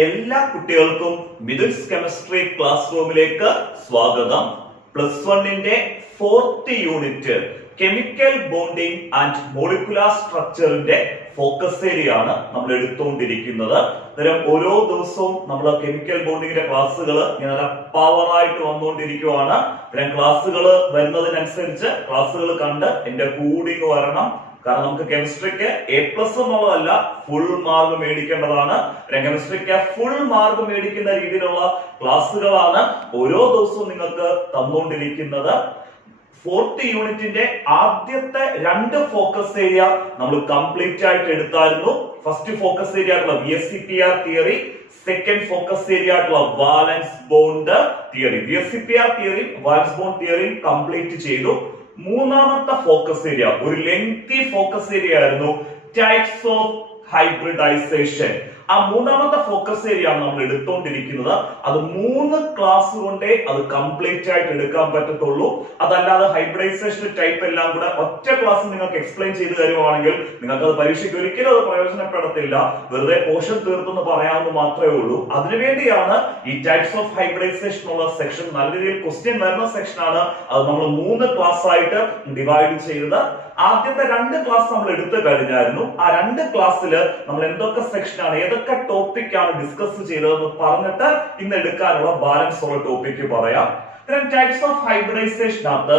എല്ലാ കുട്ടികൾക്കും Mithun's chemistry class റൂമിലേക്ക് സ്വാഗതം. പ്ലസ് വണ്ണിന്റെ 4th unit chemical bonding and molecular സ്ട്രക്ചറിന്റെ ഫോക്കസ് ഏരിയ ആണ് നമ്മൾ എടുത്തുകൊണ്ടിരിക്കുന്നത്. അന്നേരം ഓരോ ദിവസവും നമ്മൾ കെമിക്കൽ ബോണ്ടിങ്ങിന്റെ ക്ലാസ്സുകൾ ഇങ്ങനെ പവറായിട്ട് വന്നുകൊണ്ടിരിക്കുകയാണ്. അന്നേരം ക്ലാസ്സുകൾ വരുന്നതിനനുസരിച്ച് ക്ലാസ്സുകൾ കണ്ട് എന്റെ കൂടിങ് വരണം. കാരണം നമുക്ക് കെമിസ്ട്രിക്ക് A+ എന്നുള്ളതല്ല, ഫുൾ മാർക്ക് മേടിക്കേണ്ടതാണ്. കെമിസ്ട്രിക്ക് ഫുൾ മാർക്ക് മേടിക്കുന്ന രീതിയിലുള്ള ക്ലാസ്സുകളാണ് ഓരോ ദിവസവും നിങ്ങൾക്ക് തന്നുകൊണ്ടിരിക്കുന്നത്. 4th യൂണിറ്റിന്റെ ആദ്യത്തെ 2 ഫോക്കസ് ഏരിയ നമ്മൾ കംപ്ലീറ്റ് ആയിട്ട് എടുത്തായിരുന്നു. ഫസ്റ്റ് ഫോക്കസ് ഏരിയ ആയിട്ടുള്ള VSEPR theory, second focus area ആയിട്ടുള്ള valence bond theory. VSEPR theory, valence bond theory complete ചെയ്തു. മൂന്നാമത്തെ ഫോക്കസ് ഏരിയ ഒരു ലെങ്തി ഫോക്കസ് ഏരിയ ആയിരുന്നു, ടൈപ്സ് ഓഫ് ഹൈബ്രിഡൈസേഷൻ. ആ മൂന്നാമത്തെ ഫോക്കസ് ഏരിയ ആണ് നമ്മൾ എടുത്തുകൊണ്ടിരിക്കുന്നത്. അത് 3 ക്ലാസ് കൊണ്ടേ അത് കംപ്ലീറ്റ് ആയിട്ട് എടുക്കാൻ പറ്റത്തുള്ളൂ. അതല്ലാതെ ഹൈബ്രിഡൈസേഷൻ ടൈപ്പ് എല്ലാം കൂടെ ഒറ്റ ക്ലാസ് നിങ്ങൾക്ക് എക്സ്പ്ലെയിൻ ചെയ്ത് തരുവാണെങ്കിൽ നിങ്ങൾക്ക് അത് പരീക്ഷയ്ക്ക് ഒരിക്കലും അത് പ്രയോജനപ്പെടത്തില്ല. വെറുതെ പോർഷൻ തീർത്തെന്ന് പറയാമെന്ന് മാത്രമേ ഉള്ളൂ. അതിനുവേണ്ടിയാണ് ഈ ടൈപ്സ് ഓഫ് ഹൈബ്രിഡൈസേഷൻ ഉള്ള സെക്ഷൻ നല്ല രീതിയിൽ ക്വസ്റ്റ്യൻ വരുന്ന സെക്ഷൻ ആണ്. അത് നമ്മൾ 3 ക്ലാസ് ആയിട്ട് ഡിവൈഡ് ചെയ്തത്. ആദ്യത്തെ 2 ക്ലാസ് നമ്മൾ എടുത്തു കഴിഞ്ഞായിരുന്നു. ആ 2 ക്ലാസ്സിൽ നമ്മൾ എന്തൊക്കെ സെക്ഷനാണ്, ഏതൊക്കെ ടോപ്പിക് ആണ് ഡിസ്കസ് ചെയ്തതെന്ന് പറഞ്ഞിട്ട് ഇന്ന് എടുക്കാനുള്ള ബാലൻസ് ഉള്ള ടോപ്പിക് പറയാം. ടൈപ്സ് ഓഫ് ഹൈബ്രിഡൈസേഷനകത്ത്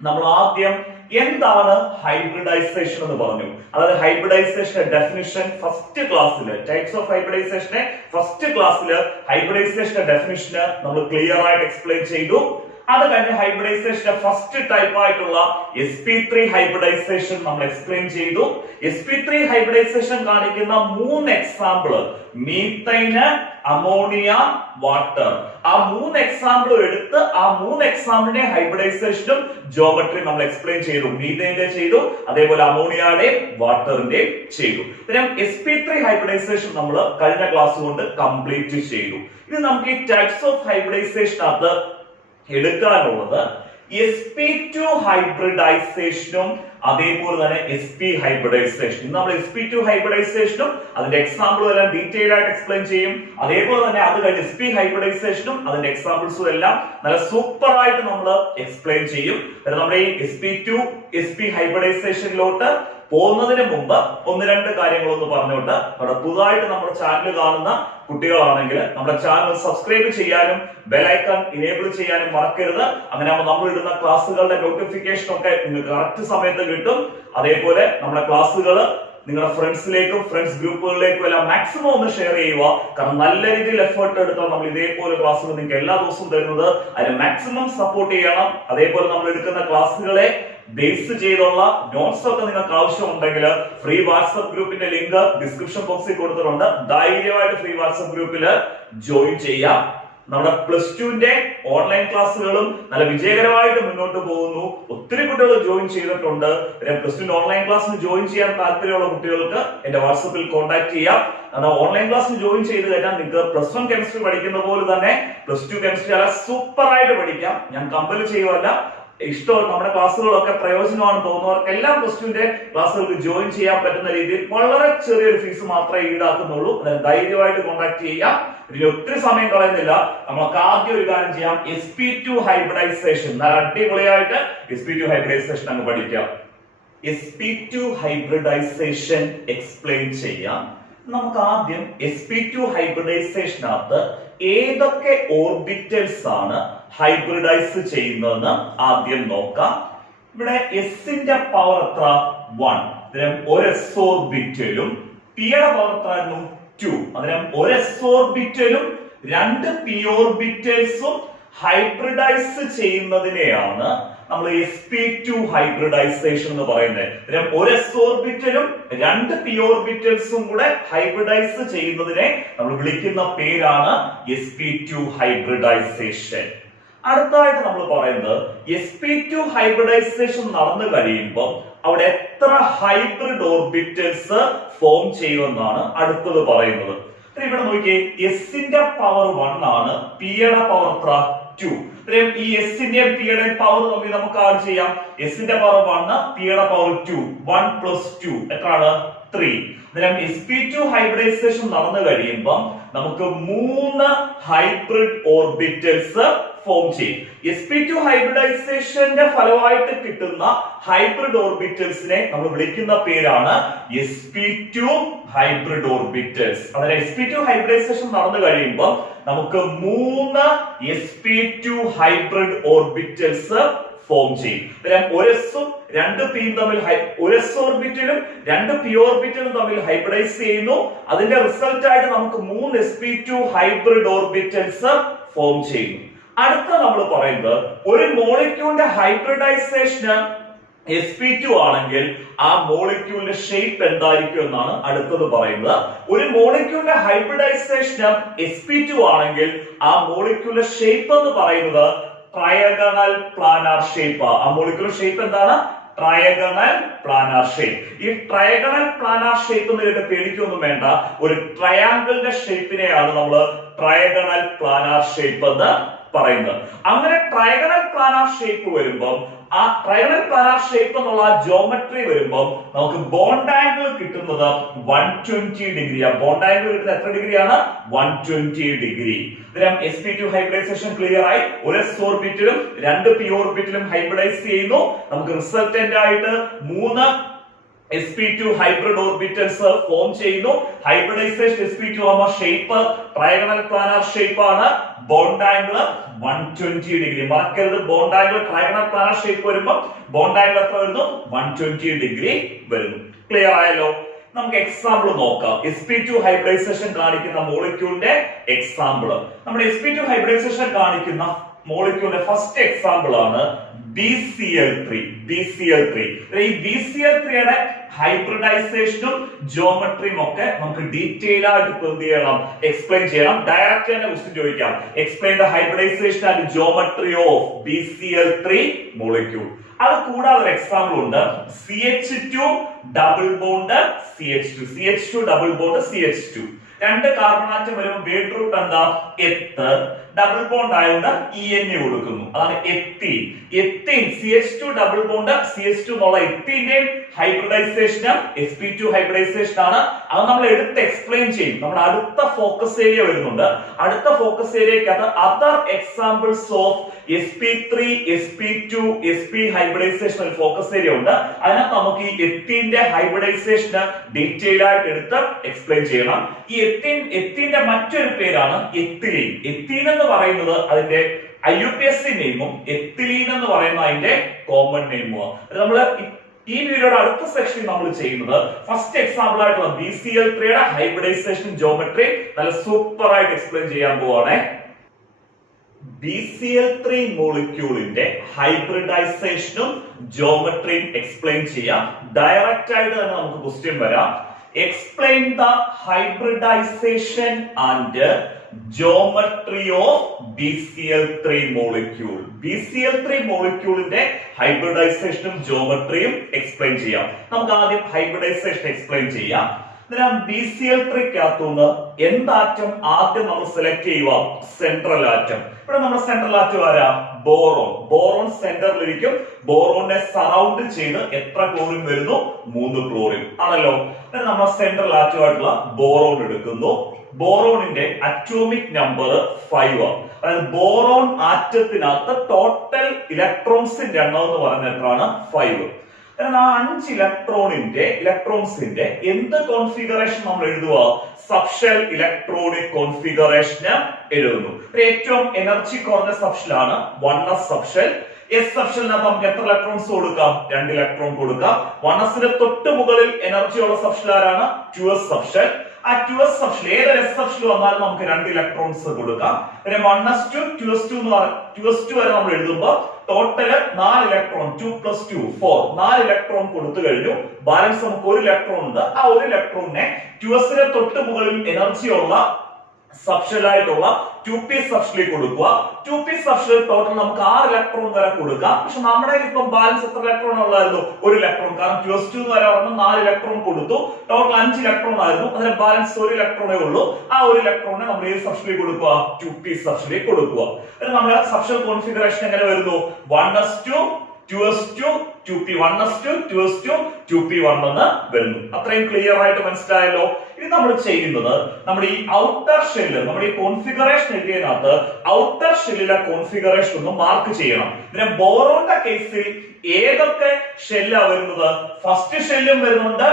നമ്മൾ ആദ്യം എന്താണ് ഹൈബ്രിഡൈസേഷൻ എന്ന് പറഞ്ഞു. അതായത് ഹൈബ്രിഡൈസേഷന്റെ ഡെഫിനിഷൻ ഫസ്റ്റ് ക്ലാസ്സിൽ, ടൈപ്സ് ഓഫ് ഹൈബ്രിഡൈസേഷനെ ഫസ്റ്റ് ക്ലാസ്സിൽ ഹൈബ്രിഡൈസേഷന്റെ ഡെഫിനിഷന് നമ്മൾ ക്ലിയർ ആയിട്ട് എക്സ്പ്ലെയിൻ ചെയ്തു. അത് കഴിഞ്ഞ് ഹൈബ്രിഡൈസേഷന്റെ ഫസ്റ്റ് ടൈപ്പ് ആയിട്ടുള്ള sp3 ഹൈബ്രിഡൈസേഷൻ നമ്മൾ എക്സ്പ്ലെയിൻ ചെയ്തു. sp3 ഹൈബ്രിഡൈസേഷൻ കാണിക്കുന്ന 3 എക്സാമ്പിൾ, മീത്തൈന്, അമോണിയ, വാട്ടർ. ആ 3 എക്സാമ്പിൾ എടുത്ത് ആ 3 എക്സാമ്പിളിന്റെ ഹൈബ്രിഡൈസേഷനും ജോമെട്രി നമ്മൾ എക്സ്പ്ലെയിൻ ചെയ്തു. മീത്തൈന്റെ ചെയ്തു, അതേപോലെ അമോണിയയുടെ, വാട്ടറിന്റെ ചെയ്തു. sp3 ഹൈബ്രിഡൈസേഷൻ നമ്മൾ കഴിഞ്ഞ ക്ലാസ് കൊണ്ട് കംപ്ലീറ്റ് ചെയ്തു. ഇത് നമുക്ക് ഈ ടൈപ്സ് ഓഫ് ഹൈബ്രിഡൈസേഷനകത്ത് എടുക്കാനുള്ളത് sp2 ഹൈബ്രിഡൈസേഷനും അതേപോലെ തന്നെ sp ഹൈബ്രിഡൈസേഷൻ. നമ്മൾ sp2 ഹൈബ്രിഡൈസേഷനും അതിന്റെ എക്സാമ്പിളും എല്ലാം ഡീറ്റെയിൽ ആയിട്ട് എക്സ്പ്ലെയിൻ ചെയ്യും. അതേപോലെ തന്നെ അത് കഴിഞ്ഞ് sp ഹൈബ്രിഡൈസേഷനും അതിന്റെ എക്സാമ്പിൾസും എല്ലാം നല്ല സൂപ്പർ ആയിട്ട് നമ്മൾ എക്സ്പ്ലെയിൻ ചെയ്യും. നമ്മുടെ ഈ sp2 sp ഹൈബ്രിഡൈസേഷനിലോട്ട് പോകുന്നതിന് മുമ്പ് 1-2 കാര്യങ്ങളൊന്ന് പറഞ്ഞോട്ട്, അവിടെ പുതുതായിട്ട് നമ്മുടെ ചാനൽ കാണുന്ന കുട്ടികളാണെങ്കിൽ നമ്മുടെ ചാനൽ സബ്സ്ക്രൈബ് ചെയ്യാനും ബെൽ ഐക്കൺ ഇനേബിൾ ചെയ്യാനും മറക്കരുത്. അങ്ങനെ നമ്മൾ ഇടുന്ന ക്ലാസ്സുകളുടെ നോട്ടിഫിക്കേഷൻ ഒക്കെ നിങ്ങൾക്ക് കറക്റ്റ് സമയത്ത് കിട്ടും. അതേപോലെ നമ്മുടെ ക്ലാസ്സുകൾ നിങ്ങളുടെ ഫ്രണ്ട്സിലേക്കും ഫ്രണ്ട്സ് ഗ്രൂപ്പുകളിലേക്കും എല്ലാം മാക്സിമം ഒന്ന് ഷെയർ ചെയ്യുക. കാരണം നല്ല രീതിയിൽ എഫേർട്ട് എടുത്താൽ നമ്മൾ ഇതേപോലെ ക്ലാസ്സുകൾ നിങ്ങൾക്ക് എല്ലാ ദിവസവും തരുന്നത്. അതിന് മാക്സിമം സപ്പോർട്ട് ചെയ്യണം. അതേപോലെ നമ്മൾ എടുക്കുന്ന ക്ലാസ്സുകളെ ബേസ് ചെയ്തുള്ള നോട്ട്സ് ഒക്കെ നിങ്ങൾക്ക് ആവശ്യമുണ്ടെങ്കിൽ ഫ്രീ വാട്സ്ആപ്പ് ഗ്രൂപ്പിന്റെ ലിങ്ക് ഡിസ്ക്രിപ്ഷൻ ബോക്സിൽ കൊടുത്തിട്ടുണ്ട്. ധൈര്യമായിട്ട് ഫ്രീ വാട്സ്ആപ്പ് ഗ്രൂപ്പിൽ ജോയിൻ ചെയ്യാം. നമ്മുടെ +2ന്റെ ഓൺലൈൻ ക്ലാസ്സുകളും നല്ല വിജയകരമായിട്ട് മുന്നോട്ട് പോകുന്നു. ഒത്തിരി കുട്ടികൾ ജോയിൻ ചെയ്തിട്ടുണ്ട്. +2 ഓൺലൈൻ ക്ലാസ്സിന് ജോയിൻ ചെയ്യാൻ താല്പര്യമുള്ള കുട്ടികൾക്ക് എന്റെ വാട്സ്ആപ്പിൽ കോൺടാക്ട് ചെയ്യാം. കാരണം ഓൺലൈൻ ക്ലാസ്സിന് ജോയിൻ ചെയ്ത് കഴിഞ്ഞാൽ നിങ്ങൾക്ക് +1 കെമിസ്ട്രി പഠിക്കുന്ന പോലെ തന്നെ +2 കെമിസ്ട്രി നല്ല സൂപ്പർ ആയിട്ട് പഠിക്കാം. ഞാൻ കമ്പൽ ചെയ്യുവല്ല, ഇഷ്ടം നമ്മുടെ ക്ലാസ്സുകളൊക്കെ പ്രയോജനമാണ് തോന്നുന്നവർക്ക് എല്ലാം +2ന്റെ ക്ലാസ്സുകൾക്ക് ജോയിൻ ചെയ്യാൻ പറ്റുന്ന രീതിയിൽ വളരെ ചെറിയൊരു ഫീസ് മാത്രമേ ഈടാക്കുന്നുള്ളൂ. ധൈര്യമായിട്ട് കോൺടാക്ട് ചെയ്യാം. ഇതിന് ഒത്തിരി സമയം കളയുന്നില്ല. നമുക്ക് ആദ്യം ഒരു കാര്യം ചെയ്യാം, sp2 ഹൈബ്രിഡൈസേഷൻ നല്ല അടിപൊളിയായിട്ട് sp2 ഹൈബ്രിഡൈസേഷൻ അങ്ങ് പഠിക്കാം. sp2 ഹൈബ്രിഡൈസേഷൻ എക്സ്പ്ലെയിൻ ചെയ്യാം. നമുക്ക് ആദ്യം sp2 ഹൈബ്രിഡൈസേഷനകത്ത് ഏതൊക്കെ ഓർബിറ്റൽസ് ആണ് ഹൈബ്രിഡൈസ് ചെയ്യുന്നതെന്ന് ആദ്യം നോക്കാം. ഇവിടെ എസിന്റെ പവർ എത്ര? 1. ഒരു s ഓർബിറ്റലും പിയുടെ പവർ എത്രയായിരുന്നു? 2. അതിനും ഒരു s ഓർബിറ്റലും 2 p ഓർബിറ്റൽസും ഹൈബ്രിഡൈസ് ചെയ്യുന്നതിനെയാണ് നമ്മൾ sp2 ഹൈബ്രിഡൈസേഷൻ എന്ന് പറയുന്നത്. ഒരു s ഓർബിറ്റലും 2 p ഓർബിറ്റൽസും കൂടെ ഹൈബ്രിഡൈസ് ചെയ്യുന്നതിനെ നമ്മൾ വിളിക്കുന്ന പേരാണ് sp2 ഹൈബ്രിഡൈസേഷൻ. അടുത്തായിട്ട് നമ്മൾ പറയുന്നത് sp2 ഹൈബ്രിഡൈസേഷൻ നടന്നു കഴിയുമ്പോൾ അവിടെ എത്ര ഹൈബ്രിഡ് ഓർബിറ്റൽസ് ഫോം ചെയ്യുമെന്നാണ് അടുത്തത് പറയുന്നത്. ഇവിടെ നോക്കിയേ, എസിന്റെ പവർ 1 ആണ്, പിയുടെ പവർ എത്ര? 2. ഈ എസിന്റെയും പിയുടെയും പവർ തമ്മിൽ നമുക്ക് ആഡ് ചെയ്യാം. എസിന്റെ പവർ 1, പിയുടെ പവർ 2. 1 + 2 എത്രയാണ്? 3. അന്നേരം sp2 ഹൈബ്രിഡൈസേഷൻ നടന്നു കഴിയുമ്പോൾ നമുക്ക് 3 ഹൈബ്രിഡ് ഓർബിറ്റൽസ് ഫോം ചെയ്യും. sp2 ഹൈബ്രിഡൈസേഷന്റെ ഫലമായിട്ട് കിട്ടുന്ന ഹൈബ്രിഡ് ഓർബിറ്റൽസിനെ നമ്മൾ വിളിക്കുന്ന പേരാണ് sp2 ഹൈബ്രിഡ് ഓർബിറ്റൽസ്. അതായത് sp2 ഹൈബ്രിഡൈസേഷൻ നടന്നു കഴിയുമ്പോൾ നമുക്ക് 3 sp2 ഹൈബ്രിഡ് ഓർബിറ്റൽസ് ഫോം ചെയ്യും. ഒരു എസും 2 പിയും തമ്മിൽ ഒരു എസ് ഓർബിറ്റലും 2 പി ഓർബിറ്റലും തമ്മിൽ ഹൈബ്രിഡൈസ് ചെയ്യുന്നു. അതിന്റെ റിസൾട്ട് ആയിട്ട് നമുക്ക് 3 sp2 ഹൈബ്രിഡ് ഓർബിറ്റൽസ് ഫോം ചെയ്യുന്നു. അടുത്ത നമ്മൾ പറയുന്നത് ഒരു മോളിക്യൂളിന്റെ ഹൈബ്രിഡൈസേഷന് sp2 ആണെങ്കിൽ ആ മോളിക്യൂളിന്റെ ഷേപ്പ് എന്തായിരിക്കും എന്നാണ് അടുത്തത് പറയുന്നത്. ഒരു മോളിക്യൂളിന്റെ ഹൈബ്രിഡൈസേഷന് sp2 ആണെങ്കിൽ ആ മോളിക്യൂളിന്റെ ഷേപ്പ് എന്ന് പറയുന്നത് ട്രയഗണൽ പ്ലാനാർ ഷേപ്പ്. ആ മോളിക്യൂലർ ഷേപ്പ് എന്താണ്? Trigonal planar shape. ഈ ട്രയഗണൽ പ്ലാനാർ ഷേപ്പ് എന്ന് പേടിക്കൊന്നും വേണ്ട. ഒരു ട്രയാങ്കിളിന്റെ ഷേപ്പിനെയാണ് നമ്മൾ ട്രയഗണൽ പ്ലാനാർ ഷേപ്പ് എന്ന് പറയുന്നത്. അങ്ങനെ ട്രയഗണൽ പ്ലാനാർ ഷേപ്പ് വരുമ്പോൾ ആ ട്രയഗണൽ പ്ലാനാർ ഷേപ്പ് എന്നുള്ള ജോമെട്രി വരുമ്പോൾ നമുക്ക് ബോണ്ട് ആംഗിൾ കിട്ടുന്നത് 120 ഡിഗ്രിയാണ്. ബോണ്ട് ആംഗിൾ കിട്ടുന്നത് എത്ര ഡിഗ്രിയാണ്? 120 ഡിഗ്രി. sp2 ഹൈബ്രിഡൈസേഷൻ ക്ലിയർ ആയി. ഒരു s ഓർബിറ്റലും 2 p ഓർബിറ്റലും ഹൈബ്രിഡൈസ് ചെയ്യുന്നു. നമുക്ക് റിസൾട്ടന്റ് ആയിട്ട് 3 sp2 ഹൈബ്രിഡ് ഓർബിറ്റൽസ് ഫോം ചെയ്യുന്നു. ഹൈബ്രിഡൈസേഷൻ sp2 ആവുമ്പോൾ ഷേപ്പ് ട്രയഗണൽ പ്ലാനാർ ഷേപ്പ് ആണ്. Bond angle 120 degree. മറക്കരുത്, bond angle trigonal planar shape വരുമ്പോൾ ബോണ്ട് ആംഗിൾ എത്ര വരുന്നു? 120 ഡിഗ്രി വരുന്നു. ക്ലിയർ ആയല്ലോ? നമുക്ക് എക്സാമ്പിൾ നോക്കാം. sp2 ഹൈബ്രിഡൈസേഷൻ കാണിക്കുന്ന മോളിക്യൂളിന്റെ എക്സാമ്പിൾ. നമ്മുടെ sp2 ഹൈബ്രിഡൈസേഷൻ കാണിക്കുന്ന മോളിക്യൂളിന്റെ ഫസ്റ്റ് എക്സാമ്പിൾ ആണ് BCl3. ഈ BCl3യുടെ ഹൈബ്രിഡൈസേഷനും ജോമെട്രിയും ഒക്കെ നമുക്ക് ഡീറ്റെയിൽ ആയിട്ട് എന്ത് ചെയ്യണം? എക്സ്പ്ലെയിൻ ചെയ്യണം. ഡയറക്റ്റ് തന്നെ ക്വസ്റ്റ്യൻ ചോദിക്കാം. Explain the hybridisation and geometry of BCl3 molecule. അത് കൂടാതെ ഒരു എക്സാമ്പിൾ ഉണ്ട്. CH2 double bond CH2 double bond CH2. 2 carbon atom വരുമ്പോൾ വേർഡ് റൂട്ട് എന്താ? എത്ത്. ഡബിൾ ബോണ്ട് ആയതുകൊണ്ട് EN കൊടുക്കുന്നു. അതാണ് ethene. CH2 double bond CH2 എന്നുള്ള എത്തീന്റെയും ഹൈബ്രിഡൈസേഷൻ sp2 ഹൈബ്രിഡൈസേഷൻ ആണ്. അത് നമ്മൾ എടുത്ത് എക്സ്പ്ലെയിൻ ചെയ്യും. നമ്മുടെ അടുത്ത ഫോക്കസ് ഏരിയ വരുന്നുണ്ട്. അടുത്ത ഫോക്കസ് ഏരിയക്കകത്ത് other examples of sp3 sp2 sp hybridisation ഒരു ഫോക്കസ് ഏരിയ ഉണ്ട്. അതിനകത്ത് നമുക്ക് ഈ എത്തീന്റെ ഹൈബ്രിഡൈസേഷൻ ഡീറ്റെയിൽ ആയിട്ട് എടുത്ത് എക്സ്പ്ലെയിൻ ചെയ്യണം. ഈ എത്തീന്റെ മറ്റൊരു പേരാണ് എത്തിലീൻ. എത്തീൻ എന്ന് പറയുന്നത് അതിന്റെ IUPAC നെയിമും എത്തിലീൻ എന്ന് പറയുന്ന അതിന്റെ കോമൺ നെയിമും. നമ്മൾ ഈ വീഡിയോയുടെ അടുത്ത സെക്ഷനിൽ നമ്മൾ ചെയ്യുന്നത് ഫസ്റ്റ് എക്സാമ്പിൾ ആയിട്ടുള്ള BCl3യുടെ ഹൈബ്രിഡൈസേഷൻ ജോമെട്രി നല്ല സൂപ്പർ ആയിട്ട് എക്സ്പ്ലെയിൻ ചെയ്യാൻ പോവാണ്. BCl3 മോളിക്യൂളിന്റെ ഹൈബ്രിഡൈസേഷനും ജോമെട്രിയും എക്സ്പ്ലെയിൻ ചെയ്യാം. ഡയറക്റ്റ് ആയിട്ട് തന്നെ നമുക്ക് ക്വസ്റ്റ്യൻ വരാം. Explain the hybridization and geometry of BCl3 molecule. BCl3 മോളിക്യൂളിന്റെ ഹൈബ്രിഡൈസേഷനും ജോമെട്രിയും എക്സ്പ്ലെയിൻ ചെയ്യാം. നമുക്ക് ആദ്യം ഹൈബ്രിഡൈസേഷൻ എക്സ്പ്ലെയിൻ ചെയ്യാം. BCl3 എന്ത് ആറ്റം ആദ്യം നമ്മൾ സെലക്ട് ചെയ്യുക? Central atom. ഇവിടെ നമ്മുടെ സെൻട്രൽ ആറ്റം ആരാ? ബോറോൺ സെന്ററിലിരിക്കും. ബോറോണിനെ സറൗണ്ട് ചെയ്ത് എത്ര ക്ലോറിൻ വരുന്നു? 3 ക്ലോറിൻ ആണല്ലോ. നമ്മൾ സെൻട്രൽ ആറ്റമായിട്ടുള്ള ബോറോൺ എടുക്കുന്നു. ബോറോണിന്റെ അറ്റോമിക് നമ്പർ 5 ആണ്. അതായത് ബോറോൺ ആറ്റത്തിനകത്ത് ടോട്ടൽ ഇലക്ട്രോൺസിന്റെ എണ്ണം എന്ന് പറയുന്നത് എത്രയാണ്? 5. ആ 5 ഇലക്ട്രോൺസിന്റെ എന്ത് കോൺഫിഗറേഷൻ നമ്മൾ എഴുതുക? സബ്ഷെൽ ഇലക്ട്രോണിക് കോൺഫിഗറേഷൻ എഴുതുന്നു. ഏറ്റവും എനർജി കുറഞ്ഞ സബ്ഷെലാണ് 1s സബ്ഷെൽ. S സബ്ഷെലിനകത്ത് നമുക്ക് എത്ര ഇലക്ട്രോൺസ് കൊടുക്കാം? 2 ഇലക്ട്രോൺ കൊടുക്കാം. 1sന് തൊട്ട് മുകളിൽ എനർജി ഉള്ള സബ്ഷെൽ ആരാണ്? 2s subshell. ആ 2s സബ്ഷെൽ ഏതൊരു s സബ്ഷെൽ വന്നാലും നമുക്ക് 2 ഇലക്ട്രോൺസ് കൊടുക്കാം. 1s2 2s2 വരെ നമ്മൾ എഴുതുമ്പോൾ ടോട്ടല് 4 ഇലക്ട്രോൺ 2 + 2 4 4 ഇലക്ട്രോൺ കൊടുത്തു കഴിഞ്ഞു. ബാലൻസ് നമുക്ക് 1 ഇലക്ട്രോൺ ഉണ്ട്. ആ 1 ഇലക്ട്രോണിനെ 2sന് തൊട്ട് മുകളിൽ എനർജി ഉള്ള സബ്ഷെൽ ആയിട്ടുള്ള 2p സബ്ഷനിൽ കൊടുക്കുക. 2p സബ്ഷനിൽ ടോട്ടൽ നമുക്ക് 6 ഇലക്ട്രോൺ വരെ കൊടുക്കാം. പക്ഷെ നമ്മുടെ ഇപ്പം ബാലൻസ് എത്ര ഇലക്ട്രോൺ ഉള്ളായിരുന്നു? 1 ഇലക്ട്രോൺ. കാരണം 2s2 വരെ പറഞ്ഞ 4 ഇലക്ട്രോൺ കൊടുത്തു. ടോട്ടൽ 5 ഇലക്ട്രോൺ ആയിരുന്നു. അതിന് ബാലൻസ് 1 ഇലക്ട്രോണേ ഉള്ളൂ. ആ 1 ഇലക്ട്രോണിനെ നമ്മൾ ഏത് സബ്ഷനിൽ കൊടുക്കുക? 2p സബ്ഷനിൽ കൊടുക്കുക. എന്നിട്ട് നമ്മുടെ സബ്ഷൽ കോൺഫിഗറേഷൻ എങ്ങനെ വരുന്നു? 1s2 2s2 2p 1s2 2s2 2p1 എന്ന് വരുന്നു. അത്രയും ക്ലിയർ ആയിട്ട് മനസ്സിലായല്ലോ. ഇനി നമ്മൾ ചെയ്യുന്നത് നമ്മുടെ ഈ ഔട്ടർ ഷെല്ല്, നമ്മുടെ ഈ കോൺഫിഗറേഷൻ എഴുതിയതിനകത്ത് ഔട്ടർ ഷെല്ലിലെ കോൺഫിഗറേഷൻ ഒന്ന് മാർക്ക് ചെയ്യണം. പിന്നെ ബോറോന്റെ കേസിൽ ഏതൊക്കെ ഷെല്ലാ വരുന്നത്? ഫസ്റ്റ് ഷെല്ലും വരുന്നുണ്ട്,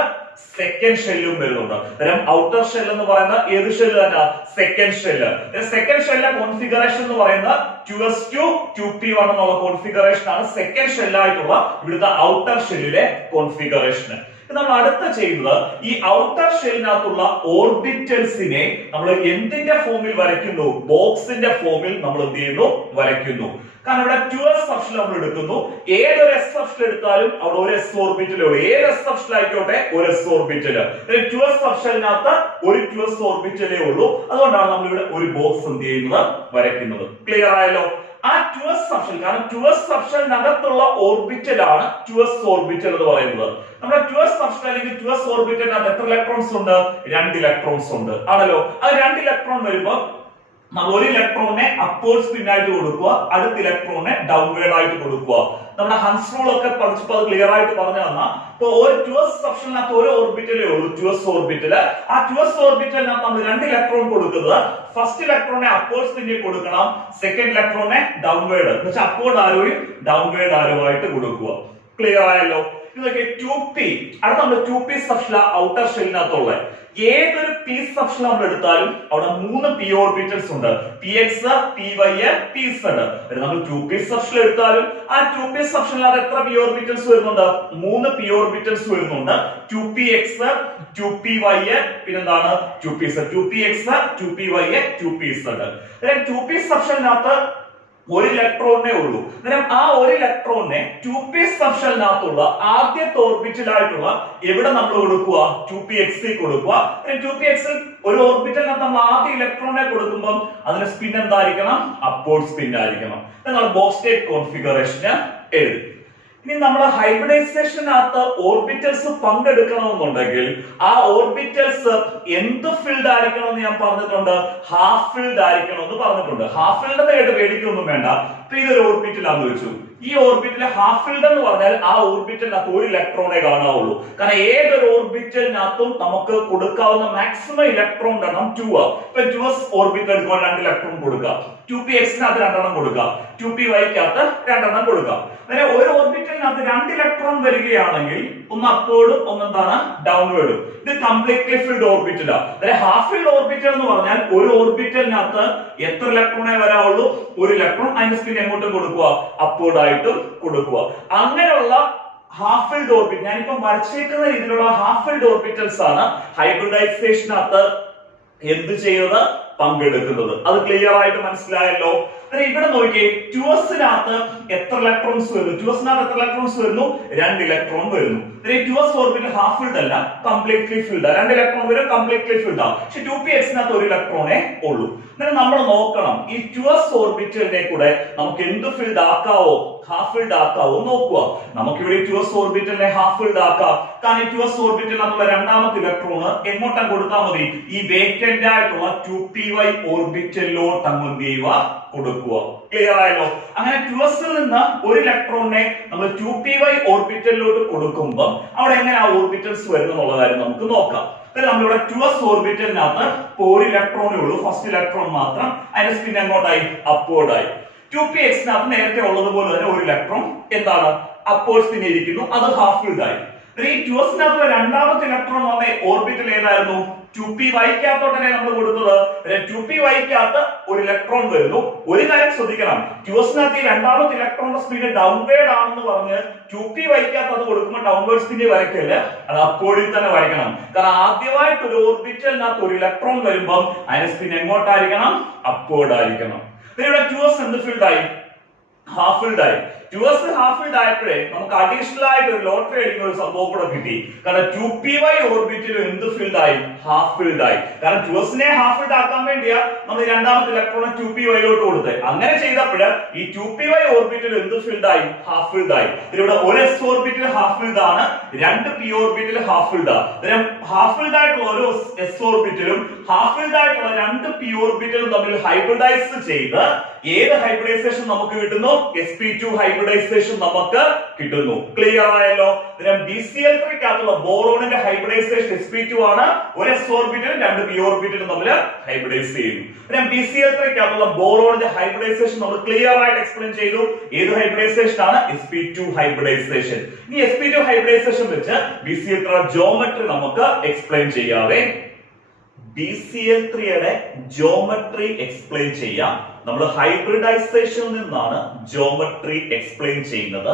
സെക്കൻഡ് ഷെല്ലും വരുന്നുണ്ട്. അന്നേരം ഔട്ടർ ഷെൽ എന്ന് പറയുന്ന ഏത് ഷെല്ല് തന്നെ? Second shell. സെക്കൻഡ് ഷെല്ലിലെ കോൺഫിഗറേഷൻ എന്ന് പറയുന്നത് 2s2 2p1 എന്നുള്ള കോൺഫിഗറേഷൻ ആണ് സെക്കൻഡ് ഷെല്ലായിട്ടുള്ള ഇവിടുത്തെ ഔട്ടർ ഷെല്ലിലെ കോൺഫിഗറേഷൻ. നമ്മൾ അടുത്ത ചെയ്യുന്നത് ഈ ഔട്ടർ ഷെല്ലിനകത്തുള്ള ഓർബിറ്റൽസിനെ നമ്മൾ എന്തിന്റെ ഫോമിൽ വരയ്ക്കുന്നു? ബോക്സിന്റെ ഫോമിൽ നമ്മൾ എന്ത് ചെയ്യുന്നു? വരയ്ക്കുന്നു. കാരണം ഇവിടെ 2s സബ്ഷനിൽ നമ്മൾ എടുക്കുന്നു. ഏതൊരു s സബ്ഷനിൽ എടുത്താലും അവിടെ ഒരു s ഓർബിറ്റലേ ഉള്ളൂ. ഏത് s സബ്ഷനിൽ ആയിക്കോട്ടെ ഒരു s ഓർബിറ്റല്. 2s സബ്ഷനിനകത്ത് ഒരു 2s ഓർബിറ്റലേ ഉള്ളൂ. അതുകൊണ്ടാണ് നമ്മൾ ഇവിടെ ഒരു ബോക്സ് എന്ത് ചെയ്യുന്നത്? വരയ്ക്കുന്നത്. ക്ലിയർ ആയല്ലോ? ആ 2s സബ്ഷൻ, കാരണം 2s സബ്ഷനിനകത്തുള്ള ഓർബിറ്റലാണ് 2s ഓർബിറ്റൽ എന്ന് പറയുന്നത്. നമ്മുടെ 2s സബ്ഷൻ അല്ലെങ്കിൽ 2s ഓർബിറ്റലിനകത്ത് എത്ര ഇലക്ട്രോൺസ് ഉണ്ട്? 2 ഇലക്ട്രോൺസ് ഉണ്ട് ആണല്ലോ. അത് 2 ഇലക്ട്രോൺ വരുമ്പോൾ നമ്മൾ ഒരു ഇലക്ട്രോണിനെ അപ്വേർഡ് സ്പിൻ ആയിട്ട് കൊടുക്കുക, അടുത്ത ഇലക്ട്രോണിനെ ഡൗൺവേർഡ് ആയിട്ട് കൊടുക്കുക. നമ്മുടെ ഹൺസ് റൂൾ ഒക്കെ പഠിച്ചപ്പോൾ അത് ക്ലിയർ ആയിട്ട് പറഞ്ഞു തന്നാ. ഇപ്പൊ ഒരു 2s സബ്ഷനിനകത്ത് ഒരു ഓർബിറ്റലേ ഉള്ളൂ, 2s ഓർബിറ്റല്. ആ 2s ഓർബിറ്റലിനകത്ത് നമ്മൾ 2 ഇലക്ട്രോൺ കൊടുക്കുന്നത് ഫസ്റ്റ് ഇലക്ട്രോണിനെ അപ്വേർഡ് സ്പിന്നിൽ കൊടുക്കണം, സെക്കൻഡ് ഇലക്ട്രോണിനെ ഡൗൺവേർഡ് എന്ന് വെച്ചാൽ അപ്വേർഡ് ആരോയും ഡൗൺവേർഡ് ആരോ ആയിട്ട് കൊടുക്കുക. ക്ലിയർ ആയല്ലോ? ഇതൊക്കെ 2p. അടുത്ത നമ്മൾ 2p സബ്ഷനിലെ ഔട്ടർ ഷെല്ലിനകത്തുള്ള ഏതൊരു p സബ്ഷൻ നമ്മൾ എടുത്താലും അവിടെ 3 p ഓർബിറ്റൽസ് ഉണ്ട്. px py pz. നമ്മൾ 2p സബ്ഷൻ എടുത്താലും ആ 2p സബ്ഷനിൽ എത്ര p ഓർബിറ്റൽസ് വരുന്നുണ്ട്? 3 p ഓർബിറ്റൽസ് വരുന്നുണ്ട്. 2px 2py പിന്നെന്താണ്? 2pz. 2px 2py 2pz. 2p സബ്ഷനിനകത്ത് ഒരു ഇലക്ട്രോണിനെ ഉള്ളൂ. അന്നേരം ആ ഒരു ഇലക്ട്രോണിനെ 2p സബ്ഷനിനകത്തുള്ള ആദ്യത്തെ ഓർബിറ്റലായിട്ടുള്ള എവിടെ നമ്മൾ കൊടുക്കുക? 2px കൊടുക്കുക. 2px ഒരു ഓർബിറ്റലിനകത്ത് നമ്മൾ ആദ്യ ഇലക്ട്രോണിനെ കൊടുക്കുമ്പോൾ അതിന്റെ സ്പിൻ എന്തായിരിക്കണം? അപ്വേർഡ് സ്പിൻ ആയിരിക്കണം. നമ്മൾ ബോക്സ് സ്റ്റേറ്റ് കോൺഫിഗറേഷൻ എഴുതി. ഇനി നമ്മൾ ഹൈബ്രിഡൈസേഷനകത്ത് ഓർബിറ്റൽസ് പങ്കെടുക്കണമെന്നുണ്ടെങ്കിൽ ആ ഓർബിറ്റൽസ് എന്ത് ഫിൽഡ് ആയിരിക്കണം എന്ന് ഞാൻ പറഞ്ഞിട്ടുണ്ട്? ഹാഫ് ഫിൽഡ് ആയിരിക്കണം എന്ന് പറഞ്ഞിട്ടുണ്ട്. ഹാഫ് ഫിൽഡ് എന്ന് കേട്ട് പേടിക്കൊന്നും വേണ്ട. ഇപ്പൊ ഇതൊരു ഓർബിറ്റലാന്ന് വെച്ചു. ഈ ഓർബിറ്റൽ ഹാഫ് ഫിൽഡ് എന്ന് പറഞ്ഞാൽ ആ ഓർബിറ്റലിനകത്ത് ഒരു ഇലക്ട്രോണേ കാണാവുള്ളൂ. കാരണം ഏതൊരു ഓർബിറ്റലിനകത്തും നമുക്ക് കൊടുക്കാവുന്ന മാക്സിമം ഇലക്ട്രോൺ എണ്ണം 2 ആ. ഇപ്പൊ 2s ഓർബിറ്റൽ എടുക്കുമ്പോൾ 2 ഇലക്ട്രോൺ കൊടുക്കുക, 2px-നകത്ത് 2 എണ്ണം കൊടുക്കുക, 2py-ക്കകത്ത് 2 എണ്ണം കൊടുക്കുക. അങ്ങനെ ഒരു ഓർബിറ്റലിനകത്ത് 2 ഇലക്ട്രോൺ വരികയാണെങ്കിൽ ഒന്ന് അപ്വേർഡും ഒന്നെന്താണ്? ഡൗൺവേർഡും. ഇത് കംപ്ലീറ്റ്ലി ഫിൽഡ് ഓർബിറ്റലാ. ഹാഫ് ഫിൽഡ് ഓർബിറ്റൽ എന്ന് പറഞ്ഞാൽ ഒരു ഓർബിറ്റലിനകത്ത് എത്ര ഇലക്ട്രോണേ വരാവുള്ളൂ? ഒരു ഇലക്ട്രോൺ. അതിന്റെ സ്പിൻ എങ്ങോട്ടും കൊടുക്കുക? അപ്വേർഡ് ആയിട്ടും കൊടുക്കുക. അങ്ങനെയുള്ള ഹാഫ് ഫിൽഡ് ഓർബിറ്റൽ, ഞാനിപ്പം വരച്ചേക്കുന്ന രീതിയിലുള്ള ഹാഫ് ഫിൽഡ് ഓർബിറ്റൽസ് ആണ് ഹൈബ്രിഡൈസേഷനകത്ത് എന്ത് ചെയ്യുന്നത്? പങ്കെടുക്കുന്നത്. അത് ക്ലിയർ ആയിട്ട് മനസ്സിലായല്ലോ? ഇവിടെ നോക്കിയേ, 2s-നകത്ത് എത്ര ഇലക്ട്രോൺസ് വരുന്നു? 2s-നകത്ത് എത്ര ഇലക്ട്രോൺസ് വരുന്നു? 2 ഇലക്ട്രോൺ വരുന്നു. 2s ഓർബിറ്റൽ ഹാഫ് ഫിൽഡ് അല്ല, കംപ്ലീറ്റ്ലി ഫിൽഡ്. 2 ഇലക്ട്രോൺ വരും, കംപ്ലീറ്റ്ലി ഫിൽഡ് ആണ്. പക്ഷെ 2px-നകത്ത് ഒരു ഇലക്ട്രോണേ ഉള്ളൂ. അങ്ങനെ നമ്മൾ നോക്കണം ഈ 2s ഓർബിറ്റലിനെ കൂടെ നമുക്ക് എന്ത് ഫിൽഡ് ആക്കാവോ? ഹാഫ് ഫിൽഡ് ആക്കാവോ നോക്കുക. നമുക്ക് ഇവിടെ 2s ഓർബിറ്റലിനെ ഹാഫ് ഫിൽഡ് ആക്കാം. കാരണം 2s ഓർബിറ്റലിനുള്ള രണ്ടാമത്തെ ഇലക്ട്രോൺ എങ്ങോട്ടാ കൊടുത്താൽ മതി? ഈ വേക്കന്റ് ആയിട്ടുള്ള 2py ഓർബിറ്റലിലോട്ട് അങ്ങ് എന്ത് ചെയ്യുക? കൊടുക്കുക. ക്ലിയർ ആയല്ലോ? അങ്ങനെ 2s-ൽ നിന്ന് ഒരു ഇലക്ട്രോണിനെ നമ്മൾ 2py ഓർബിറ്റലിലോട്ട് കൊടുക്കുമ്പോൾ അവിടെ എങ്ങനെ ആ ഓർബിറ്റൽസ് വരുന്നു എന്നുള്ള കാര്യം നമുക്ക് നോക്കാം. നമ്മളിവിടെ 2s ഓർബിറ്റലിനകത്ത് ഒരു ഇലക്ട്രോണേ ഉള്ളൂ, ഫസ്റ്റ് ഇലക്ട്രോൺ മാത്രം. അതിന്റെ സ്പിൻ എങ്ങോട്ടായി? അപ്വേർഡ് ആയി. 2px-നകത്ത് നേരത്തെ ഉള്ളതുപോലെ തന്നെ ഒരു ഇലക്ട്രോൺ എന്താണ്? അപ്വേർഡ് സ്പിൻ ഇരിക്കുന്നു, അത് ഹാഫ് ഫിൽഡ് ആയി. ഈ 2s-നകത്തുള്ള രണ്ടാമത്തെ ഇലക്ട്രോൺ വന്ന ഓർബിറ്റൽ ഏതായിരുന്നു? 2py-ക്കകത്തോട്ടല്ലേ നമ്മൾ കൊടുത്തത്. 2py-ക്കകത്ത് ഒരു ഇലക്ട്രോൺ വരുന്നു. ഒരു കാര്യം ശ്രദ്ധിക്കണം, 2s-നകത്ത് ഈ രണ്ടാമത്തെ ഇലക്ട്രോണിന്റെ സ്പിൻ ഡൗൺവേർഡ് ആണെന്ന് പറഞ്ഞ് 2py-ക്കകത്ത് അത് കൊടുക്കുമ്പോൾ ഡൗൺവേർഡ് സ്പിൻ വരയ്ക്കല്ല, അത് അപ്വേർഡിൽ തന്നെ വരയ്ക്കണം. കാരണം ആദ്യമായിട്ട് ഒരു ഓർബിറ്റലിനകത്ത് ഒരു ഇലക്ട്രോൺ വരുമ്പോൾ അതിന്റെ സ്പിൻ എങ്ങോട്ടായിരിക്കണം? അപ്വേർഡ് ആയിരിക്കണം. ഇവിടെ 2s എന്ത് ഫിൽഡ് ആയി? ഹാഫ് ഫിൽഡ് ആയി. 2s ഹാഫ് ഫിൽഡ് ആയപ്പോഴേ നമുക്ക് അഡീഷണൽ ആയിട്ട് ഒരു ലോട്ടറി അടിക്കുന്ന ഒരു സംഭവം കൂടെ കിട്ടി. കാരണം 2py ഓർബിറ്റിലും എന്ത് ഫിൽഡ് ആയി? ഹാഫ് ഫിൽഡ് ആയി. കാരണം 2s നെ ഹാഫ് ഫിൽഡ് ആക്കാൻ വേണ്ടിയാ നമ്മൾ രണ്ടാമത്തെ ഇലക്ട്രോൺ 2py ലോട്ട് കൊടുത്തത്. അങ്ങനെ ചെയ്തപ്പോൾ ഈ 2py ഓർബിറ്റിൽ എന്ത് ഫിൽഡ് ആയി? ഹാഫ് ഫിൽഡ് ആയി. ഇവിടെ ഒരു s ഓർബിറ്റിൽ ഹാഫ് ഫിൽഡ് ആണ്, രണ്ട് p ഓർബിറ്റിൽ ഹാഫ് ഫിൽഡ് ആണ്. അന്നേരം ഹാഫ് ഫിൽഡ് ആയിട്ടുള്ള ഒരു s ഓർബിറ്റിലും ഹാഫ് ഫിൽഡ് ആയിട്ടുള്ള രണ്ട് p ഓർബിറ്റിലും തമ്മിൽ ഹൈബ്രിഡൈസ് ചെയ്ത് ഏത് ഹൈബ്രിഡൈസേഷൻ നമുക്ക് കിട്ടുന്നു? sp2 ഹൈബ്രിഡൈസേഷൻ നമുക്ക് കിട്ടുന്നു. ക്ലിയർ ആയല്ലോ? BCl3 ക്കകത്തുള്ള ബോറോണിന്റെ ഹൈബ്രിഡൈസേഷൻ sp2 ആണ്. ഒരു s ഓർബിറ്റിലും രണ്ട് p ഓർബിറ്റിലും തമ്മിൽ ഹൈബ്രിഡൈസ് ചെയ്യുന്നു. BCl3 ക്കകത്തുള്ള ബോറോണിന്റെ ഹൈബ്രിഡൈസേഷൻ നമ്മൾ ക്ലിയർ ആയിട്ട് എക്സ്പ്ലെയിൻ ചെയ്തു. ഏത് ഹൈബ്രിഡൈസേഷൻ ആണ്? sp2 hybridisation. ഇനി sp2 ഹൈബ്രിഡൈസേഷൻ വെച്ച് BCl3 ജിയോമെട്രി നമുക്ക് എക്സ്പ്ലെയിൻ ചെയ്യാവേ. BCl3 യുടെ ജിയോമെട്രി എക്സ്പ്ലെയിൻ ചെയ്യാം. നമ്മൾ ഹൈബ്രിഡൈസേഷനിൽ നിന്നാണ് ജിയോമെട്രി എക്സ്പ്ലെയിൻ ചെയ്യുന്നത്.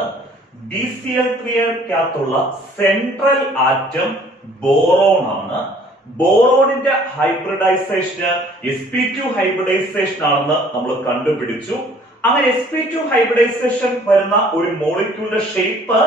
BCl3ക്കകത്തുള്ള സെൻട്രൽ ആറ്റം ബോറോൺ ആണ്. ബോറോണിന്റെ ഹൈബ്രിഡൈസേഷൻ sp2 ഹൈബ്രിഡൈസേഷൻ ആണെന്ന് നമ്മൾ കണ്ടുപിടിച്ചു. അങ്ങനെ sp2 ഹൈബ്രിഡൈസേഷൻ വരുന്ന ഒരു മോളിക്യൂളിന്റെ ഷേപ്പ്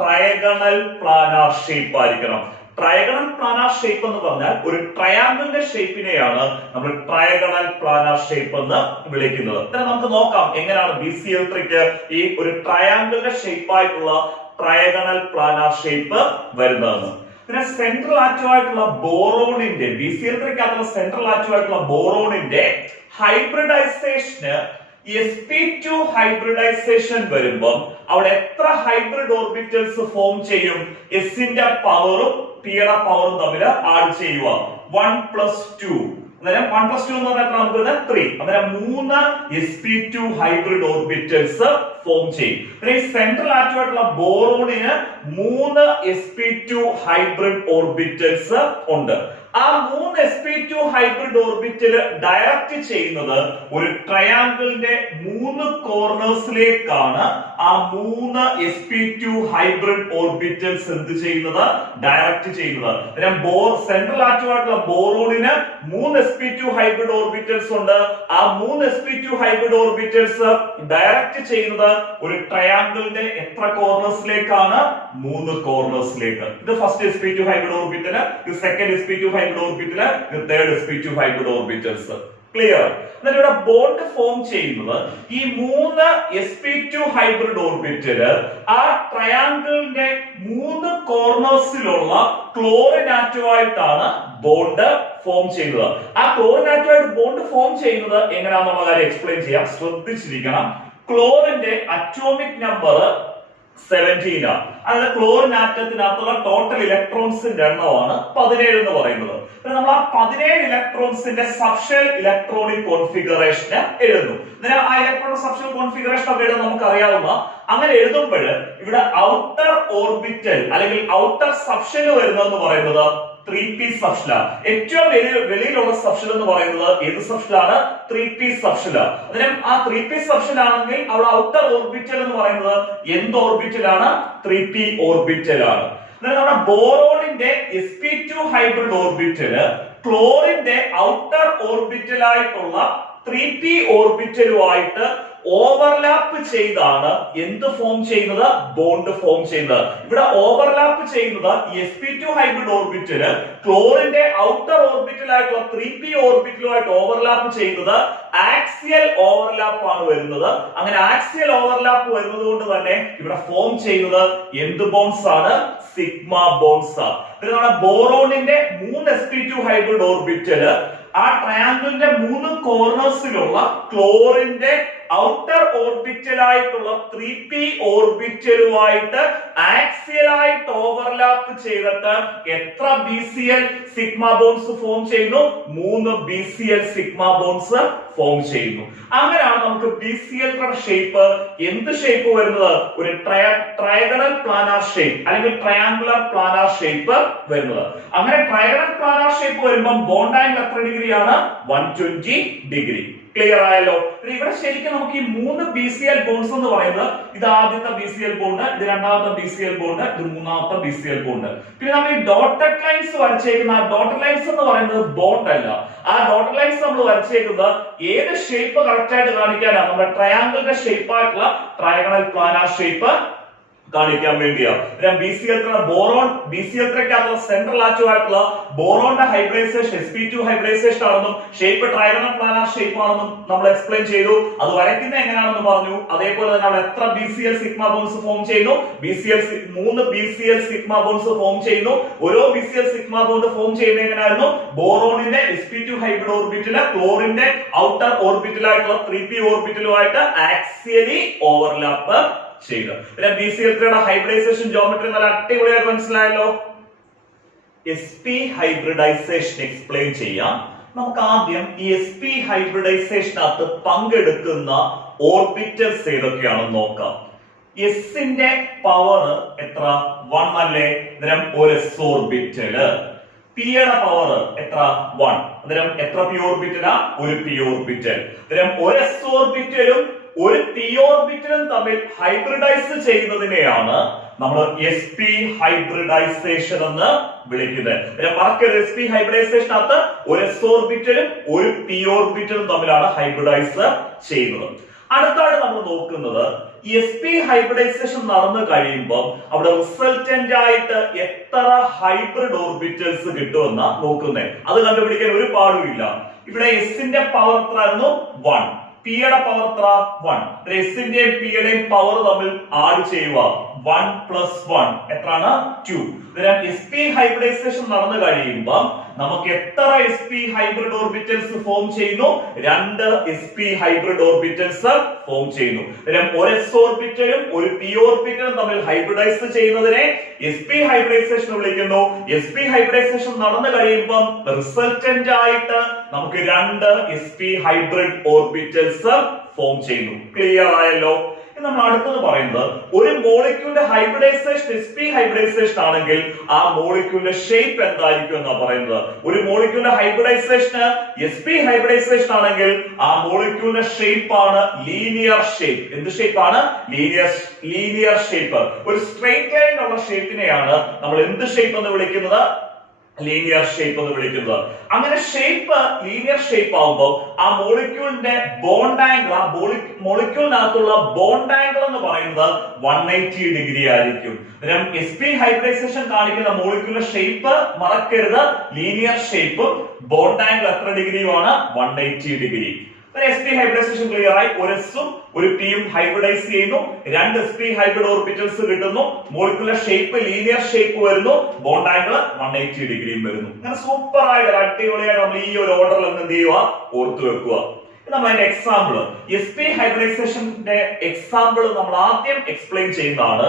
ട്രയഗണൽ പ്ലാനാർ ഷേപ്പ് ആയിരിക്കണം. ട്രയഗണൽ പ്ലാനാർ ഷേപ്പ് എന്ന് പറഞ്ഞാൽ ഒരു ട്രയാങ്കിളിന്റെ ഷേപ്പിനെയാണ് നമ്മൾ ട്രയഗണൽ പ്ലാനാർ ഷേപ്പ് എന്ന് വിളിക്കുന്നത്. നമുക്ക് നോക്കാം എങ്ങനെയാണ് BCl3ക്ക് ഈ ഒരു ട്രയാങ്കിളിന്റെ ഷേപ്പ് ആയിട്ടുള്ള ട്രയഗണൽ പ്ലാനാർ ഷേപ്പ് വരുന്നതെന്ന്. പിന്നെ സെൻട്രൽ ആറ്റമായിട്ടുള്ള ബോറോണിന്റെ BCl3ക്കകത്തുള്ള സെൻട്രൽ ആറ്റമായിട്ടുള്ള ബോറോണിന്റെ ഹൈബ്രിഡൈസേഷന് sp2 ഹൈബ്രിഡൈസേഷൻ വരുമ്പോൾ അവിടെ എത്ര ഹൈബ്രിഡ് ഓർബിറ്റൽസ് ഫോം ചെയ്യും? s ന്റെ പവറും p യുടെ പവറും തമ്മിൽ ആഡ് ചെയ്യുക. 1+2. അന്നേരം 1+2 എന്ന് പറഞ്ഞാൽ നമുക്ക് 3. അന്നേരം 3 sp2 ഹൈബ്രിഡ് ഓർബിറ്റൽസ് ഫോം ചെയ്യും. ഈ സെൻട്രൽ ആറ്റമായിട്ടുള്ള ബോറോണിന് 3 sp2 ഹൈബ്രിഡ് ഓർബിറ്റൽസ് ഉണ്ട്. ആ 3 sp2 ഹൈബ്രിഡ് ഓർബിറ്റൽ ഡയറക്റ്റ് ചെയ്യുന്നത് ഒരു ട്രയാങ്കിളിന്റെ 3 കോർണേഴ്സിലേക്കാണ്. ആ 3 sp2 ഹൈബ്രിഡ് ഓർബിറ്റൽസ് എന്ത് ചെയ്യുന്നത്? ഡയറക്റ്റ് ചെയ്യുന്നത്. സെൻട്രൽ ആറ്റമായിട്ടുള്ള ബോറോണിന് 3 sp2 ഹൈബ്രിഡ് ഓർബിറ്റൽസ് ഉണ്ട്. ആ 3 sp2 ഹൈബ്രിഡ് ഓർബിറ്റൽസ് ഡയറക്റ്റ് ചെയ്യുന്നത് ഒരു ട്രയാങ്കിളിന്റെ എത്ര കോർണേഴ്സിലേക്കാണ്? 3 കോർണേഴ്സിലേക്ക്. ഇത് ഫസ്റ്റ് sp2 ഹൈബ്രിഡ് ഓർബിറ്റൽ, ഇത് സെക്കൻഡ് sp2 ഹൈബ്രിഡ് ഓർബിറ്റൽ, ഇത് third sp2 hybrid orbitals. Clear? എന്നിട്ട് ഇവിടെ ബോണ്ട് ഫോം ചെയ്യുന്നത് ഈ 3 sp2 ഹൈബ്രിഡ് ഓർബിറ്റല് ആ ട്രയാങ്കിളിന്റെ 3 കോർണേഴ്സിലുള്ള ക്ലോറിൻ ആറ്റമായിട്ടാണ് ബോണ്ട് ഫോം ചെയ്യുന്നത്. ആ ക്ലോറിൻ ആറ്റമായിട്ട് ബോണ്ട് ഫോം ചെയ്യുന്നത് എങ്ങനെയാണെന്നുള്ള കാര്യം എക്സ്പ്ലെയിൻ ചെയ്യാം. ശ്രദ്ധിച്ചിരിക്കണം. ക്ലോറിന്റെ അറ്റോമിക് നമ്പർ 17 ആണ്. അതായത് ക്ലോറിൻ ആറ്റത്തിനകത്തുള്ള ടോട്ടൽ ഇലക്ട്രോൺസിന്റെ എണ്ണമാണ് 17 എന്ന് പറയുന്നത്. നമ്മൾ ആ 17 ഇലക്ട്രോൺസിന്റെ സബ്ഷെൽ ഇലക്ട്രോണിക് കോൺഫിഗറേഷൻ എഴുതുന്നു. ആ ഇലക്ട്രോണിക് സബ്ഷെൽ കോൺഫിഗറേഷൻ ഒക്കെ എഴുതാൻ നമുക്ക് അറിയാവുന്ന. അങ്ങനെ എഴുതുമ്പോൾ ഇവിടെ ഔട്ടർ ഓർബിറ്റൽ അല്ലെങ്കിൽ ഔട്ടർ സബ്ഷെൽ വരുന്നതെന്ന് പറയുന്നത് 3p സബ്ഷെലാണ്. ഏറ്റവും വെളിയിലുള്ള സബ്ഷെൽ എന്ന് പറയുന്നത് ഏത് സബ്ഷെലാണ്? 3p സബ്ഷെലാണ്. അന്നേരം ആ 3p സബ്ഷെൽ ആണെങ്കിൽ അവിടെ ഔട്ടർ ഓർബിറ്റൽ എന്ന് പറയുന്നത് എന്ത് ഓർബിറ്റലാണ്? 3p ഓർബിറ്റൽ ആണ്. നമ്മുടെ ബോറോണിന്റെ sp2 ഹൈബ്രിഡ് ഓർബിറ്റല് ക്ലോറിന്റെ ഔട്ടർ ഓർബിറ്റലായിട്ടുള്ള 3p ഓർബിറ്റലുമായിട്ട് ഓവർലാപ്പ് ചെയ്താണ് എന്ത് ഫോം ചെയ്യുന്നത്? ബോണ്ട് ഫോം ചെയ്യുന്നത്. ഇവിടെ ഓവർലാപ്പ് ചെയ്യുന്നത് sp2 ഹൈബ്രിഡ് ഓർബിറ്റല് ക്ലോറിന്റെ ഔട്ടർ ഓർബിറ്റലായിട്ടുള്ള 3p ഓർബിറ്റലുമായിട്ട് ഓവർലാപ്പ് ചെയ്യുന്നത് ആക്സിയൽ ഓവർലാപ്പ് ആണ് വരുന്നത്. അങ്ങനെ ആക്സിയൽ ഓവർലാപ്പ് വരുന്നത് കൊണ്ട് തന്നെ ഇവിടെ ഫോം ചെയ്യുന്നത് എന്ത് ബോൺസ് ആണ്? സിഗ്മ ബോൺസ് ആണ്. ബോറോണിന്റെ 3 sp2 ഹൈബ്രിഡ് ഓർബിറ്റല് ആ ട്രയാങ്കിളിന്റെ 3 കോർണേഴ്സിലുള്ള ക്ലോറിന്റെ ഔട്ടർ ഓർബിറ്റലായിട്ടുള്ള 3p ഓർബിറ്റലുമായിട്ട് ആക്സിയലായിട്ട് ഓവർലാപ്പ് ചെയ്തിട്ട് എത്ര BCl സിഗ്മ ബോൺസ് ഫോം ചെയ്യുന്നു? 3 BCl സിഗ്മ ബോൺസ് ഫോം ചെയ്യുന്നു. അങ്ങനെയാണ് നമുക്ക് BCl ഷേപ്പ് എന്ത് ഷേപ്പ് വരുന്നത്? ഒരു ട്രയഗണൽ പ്ലാനാർ ഷേപ്പ് അല്ലെങ്കിൽ ട്രയാങ്കുലർ പ്ലാനാർ ഷേപ്പ് വരുന്നത്. അങ്ങനെ ട്രയഗണൽ പ്ലാനാർ ഷേപ്പ് വരുമ്പോൾ ബോണ്ട് ആംഗിൾ എത്ര ഡിഗ്രിയാണ്? 120 ഡിഗ്രി. ക്ലിയർ ആയല്ലോ? ഇവിടെ ശരിക്കും നമുക്ക് ഈ 3 BCl ബോണ്ട്സ് എന്ന് പറയുന്നത് ഇത് ആദ്യത്തെ BCl ബോണ്ട്, ഇത് രണ്ടാമത്തെ BCl ബോണ്ട്, ഇത് മൂന്നാമത്തെ BCl ബോണ്ട്. പിന്നെ നമ്മൾ ഈ ഡോട്ടഡ് ലൈൻസ് വരച്ചേക്കുന്ന ആ ഡോട്ടഡ് ലൈൻസ് എന്ന് പറയുന്നത് ബോണ്ട് അല്ല. ആ ഡോട്ടഡ് ലൈൻസ് നമ്മൾ വരച്ചേക്കുന്നത് ഏത് ഷേപ്പ് കറക്റ്റ് ആയിട്ട് കാണിക്കാനാണ്? നമ്മുടെ ട്രയാങ്കിളിന്റെ ഷേപ്പ് ആയിട്ടുള്ള ട്രയാഗണൽ പ്ലാനാർ ഷേപ്പ് കാണിക്കാൻ വേണ്ടിയാണ്. ബോറോൺ BCl3 സെൻട്രൽ ആറ്റം ആയിട്ടുള്ള ബോറോണിന്റെ ഹൈബ്രിഡൈസേഷൻ sp2 ഹൈബ്രിഡൈസേഷൻ ആണെന്നും ഷേപ്പ് ട്രയാഗണൽ പ്ലാനാർ ഷേപ്പ് ആണെന്നും നമ്മൾ എക്സ്പ്ലെയിൻ ചെയ്തു. അത് വരയ്ക്കുന്നത് എങ്ങനെയാണെന്ന് പറഞ്ഞു. അതേപോലെ തന്നെ അവിടെ എത്ര BCl സിഗ്മ ബോണ്ട്സ് ഫോം ചെയ്യുന്നു? 3 BCl സിഗ്മ ബോണ്ട്സ് ഫോം ചെയ്യുന്നു. ഓരോ BCl സിഗ്മ ബോണ്ട് ഫോം ചെയ്യുന്നത് എങ്ങനെയായിരുന്നു? ബോറോണിന്റെ sp2 ഹൈബ്രിഡ് ഓർബിറ്റില് ക്ലോറിന്റെ ഔട്ടർ ഓർബിറ്റിലായിട്ടുള്ള 3p ഓർബിറ്റിലുമായിട്ട് ആക്സിയലി ഓവർലാപ്പ് ചെയ്തു. പിന്നെ BCl3 ഹൈബ്രിഡൈസേഷൻ ജോമെട്രി നല്ല അടിപൊളിയായിട്ട് മനസ്സിലായല്ലോ. sp ഹൈബ്രിഡൈസേഷൻ എക്സ്പ്ലെയിൻ ചെയ്യാം. നമുക്ക് ആദ്യം ഈ sp ഹൈബ്രിഡൈസേഷനകത്ത് പങ്കെടുക്കുന്ന ഓർബിറ്റൽസ് ഏതൊക്കെയാണെന്ന് നോക്കാം. എസിന്റെ പവർ എത്ര? 1 അല്ലേ? അന്നേരം ഒരു s ഓർബിറ്റല്. p യുടെ പവർ എത്ര? 1. അന്നേരം എത്ര p ഓർബിറ്റലാ? ഒരു p ഓർബിറ്റൽ. അന്നേരം ഒരു s ഓർബിറ്റലും ഒരു p ഓർബിറ്റലും തമ്മിൽ ഹൈബ്രിഡൈസ് ചെയ്യുന്നതിനെയാണ് നമ്മൾ sp ഹൈബ്രിഡൈസേഷൻ എന്ന് വിളിക്കുന്നത്. മറക്കരുത്, sp ഹൈബ്രിഡൈസേഷനകത്ത് ഒരു s ഓർബിറ്റലും ഒരു p ഓർബിറ്റലും തമ്മിലാണ് ഹൈബ്രിഡൈസ് ചെയ്യുന്നത്. അടുത്തായിട്ട് നമ്മൾ നോക്കുന്നത് sp ഹൈബ്രിഡൈസേഷൻ നടന്നു കഴിയുമ്പോൾ അവിടെ റിസൾട്ടന്റ് ആയിട്ട് എത്ര ഹൈബ്രിഡ് ഓർബിറ്റൽസ് കിട്ടുമെന്ന നോക്കുന്നേ. അത് കണ്ടുപിടിക്കാൻ ഒരു പാടുമില്ല. ഇവിടെ എസിന്റെ പവർ എത്ര ആയിരുന്നു? 1. p യുടെ പവർ എത്ര? 1. എസിന്റെയും p യുടെയും പവർ തമ്മിൽ ആഡ് ചെയ്യുക. 1 + 1 എത്രയാണ്? 2. sp ഹൈബ്രിഡൈസേഷൻ നടന്നു കഴിയുമ്പോൾ നമുക്ക് എത്ര sp ഹൈബ്രിഡ് ഓർബിറ്റൽസ് ഫോം ചെയ്യുന്നു? 2 sp ഹൈബ്രിഡ് ഓർബിറ്റൽസ് ഫോം ചെയ്യുന്നു. ഒരു s ഓർബിറ്റലും ഒരു p ഓർബിറ്റലും തമ്മിൽ ഹൈബ്രിഡൈസ് ചെയ്യുന്നതിനെ sp ഹൈബ്രിഡൈസേഷൻ വിളിക്കുന്നു. sp ഹൈബ്രിഡൈസേഷൻ നടന്നു കഴിയുമ്പോൾ റിസൾട്ടന്റ് ആയിട്ട് നമുക്ക് 2 sp ഹൈബ്രിഡ് ഓർബിറ്റൽസ് ഫോം ചെയ്യുന്നു. ക്ലിയർ ആയല്ലോ? നമ്മൾ അടുത്തത് പറയുന്നത് ഒരു മോളിക്യൂളിന്റെ ഹൈബ്രിഡൈസേഷൻ sp ഹൈബ്രിഡൈസേഷൻ ആണെങ്കിൽ ആ മോളിക്യൂളിന്റെ ഷേപ്പ് എന്തായിരിക്കും എന്നാ പറയുന്നത്. ഒരു മോളിക്യൂളിന്റെ ഹൈബ്രിഡൈസേഷന് sp ഹൈബ്രിഡൈസേഷൻ ആണെങ്കിൽ ആ മോളിക്യൂളിന്റെ ഷേപ്പ് ആണ് ലീനിയർ ഷേപ്പ്. എന്ത് ഷേപ്പ് ആണ്? Linear shape. ഒരു സ്ട്രെയിറ്റ് ലൈൻ ഉള്ള ഷേപ്പിനെയാണ് നമ്മൾ എന്ത് ഷേപ്പ് എന്ന് വിളിക്കുന്നത്? ലീനിയർ ഷേപ്പ് എന്ന് വിളിക്കുന്നത്. അങ്ങനെ ഷേപ്പ് ലീനിയർ ഷേപ്പ് ആവുമ്പോൾ ആ മോളിക്യൂളിന്റെ ബോണ്ട് ആംഗിൾ, ആ മോളിക്യൂളിനകത്തുള്ള ബോണ്ട് ആംഗിൾ എന്ന് പറയുന്നത് 180 ഡിഗ്രി ആയിരിക്കും. sp ഹൈബ്രിഡൈസേഷൻ കാണിക്കുന്ന മോളിക്യൂളിന്റെ ഷേപ്പ് മറക്കരുത്, ലീനിയർ ഷേപ്പും ബോണ്ട് ആംഗിൾ എത്ര ഡിഗ്രിയുമാണ്? 180 ഡിഗ്രി. sp ഹൈബ്രിഡൈസേഷൻ ക്ലിയർ ആയി. ഒരു s ഉം ഒരു p യും ഹൈബ്രിഡൈസ് ചെയ്യുന്നു. 2 sp ഹൈബ്രിഡ് ഓർബിറ്റൽസ് കിട്ടുന്നു. മോളിക്യൂലർ ഷേപ്പ് ലീനിയർ ഷേപ്പ് വരുന്നു. ബോണ്ട് ആംഗിൾ 180 ഡിഗ്രിയും വരുന്നു. അങ്ങനെ സൂപ്പർ ആയിട്ട് അടിപൊളിയായിട്ട് നമ്മൾ ഈ ഒരു ഓർഡറിൽ എന്ത് ചെയ്യുക? ഓർത്തു വെക്കുക. നമ്മൾ അതിന്റെ എക്സാമ്പിൾ, sp ഹൈബ്രിഡൈസേഷന്റെ എക്സാമ്പിൾ നമ്മൾ ആദ്യം എക്സ്പ്ലെയിൻ ചെയ്യുന്നതാണ്